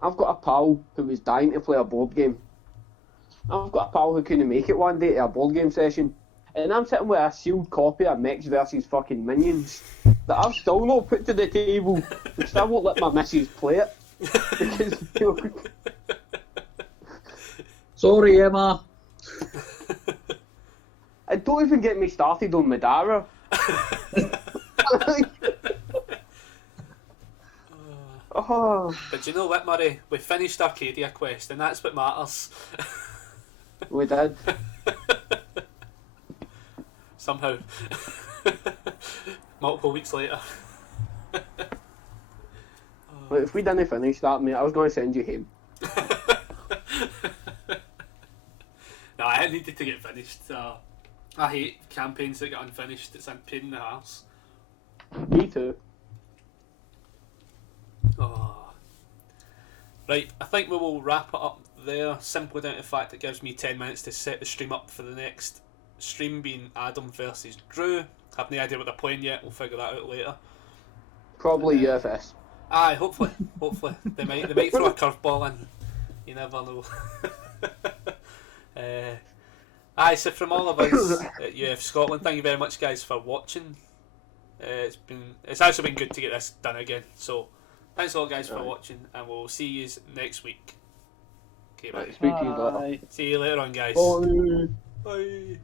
I've got a pal who was dying to play a board game. I've got a pal who couldn't make it one day to a board game session. And I'm sitting with a sealed copy of Mechs versus fucking Minions that I've still not put to the table because I won't let my missus play it. Because, you know, Sorry, Emma. and don't even get me started on Madara. Oh, But you know what, Murray? We finished Arcadia Quest, and that's what matters. we did. Somehow. Multiple weeks later. Like, if we didn't finish that, mate, I was going to send you home. No, I needed to get finished. I hate campaigns that get unfinished. It's a pain in the arse. Me too. Oh. Right, I think we will wrap it up there, simply down to the fact it gives me 10 minutes to set the stream up for the next stream, being Adam versus Drew. Have no idea what they're playing yet, we'll figure that out later. Probably UFS. Aye, hopefully. They might throw a curveball in. You never know. So from all of us at UFScotland, thank you very much, guys, for watching. It's actually been good to get this done again. So thanks a lot, guys, for watching, and we'll see you next week. Okay, bye. Speak to you later. See you later on, guys. Bye. Bye.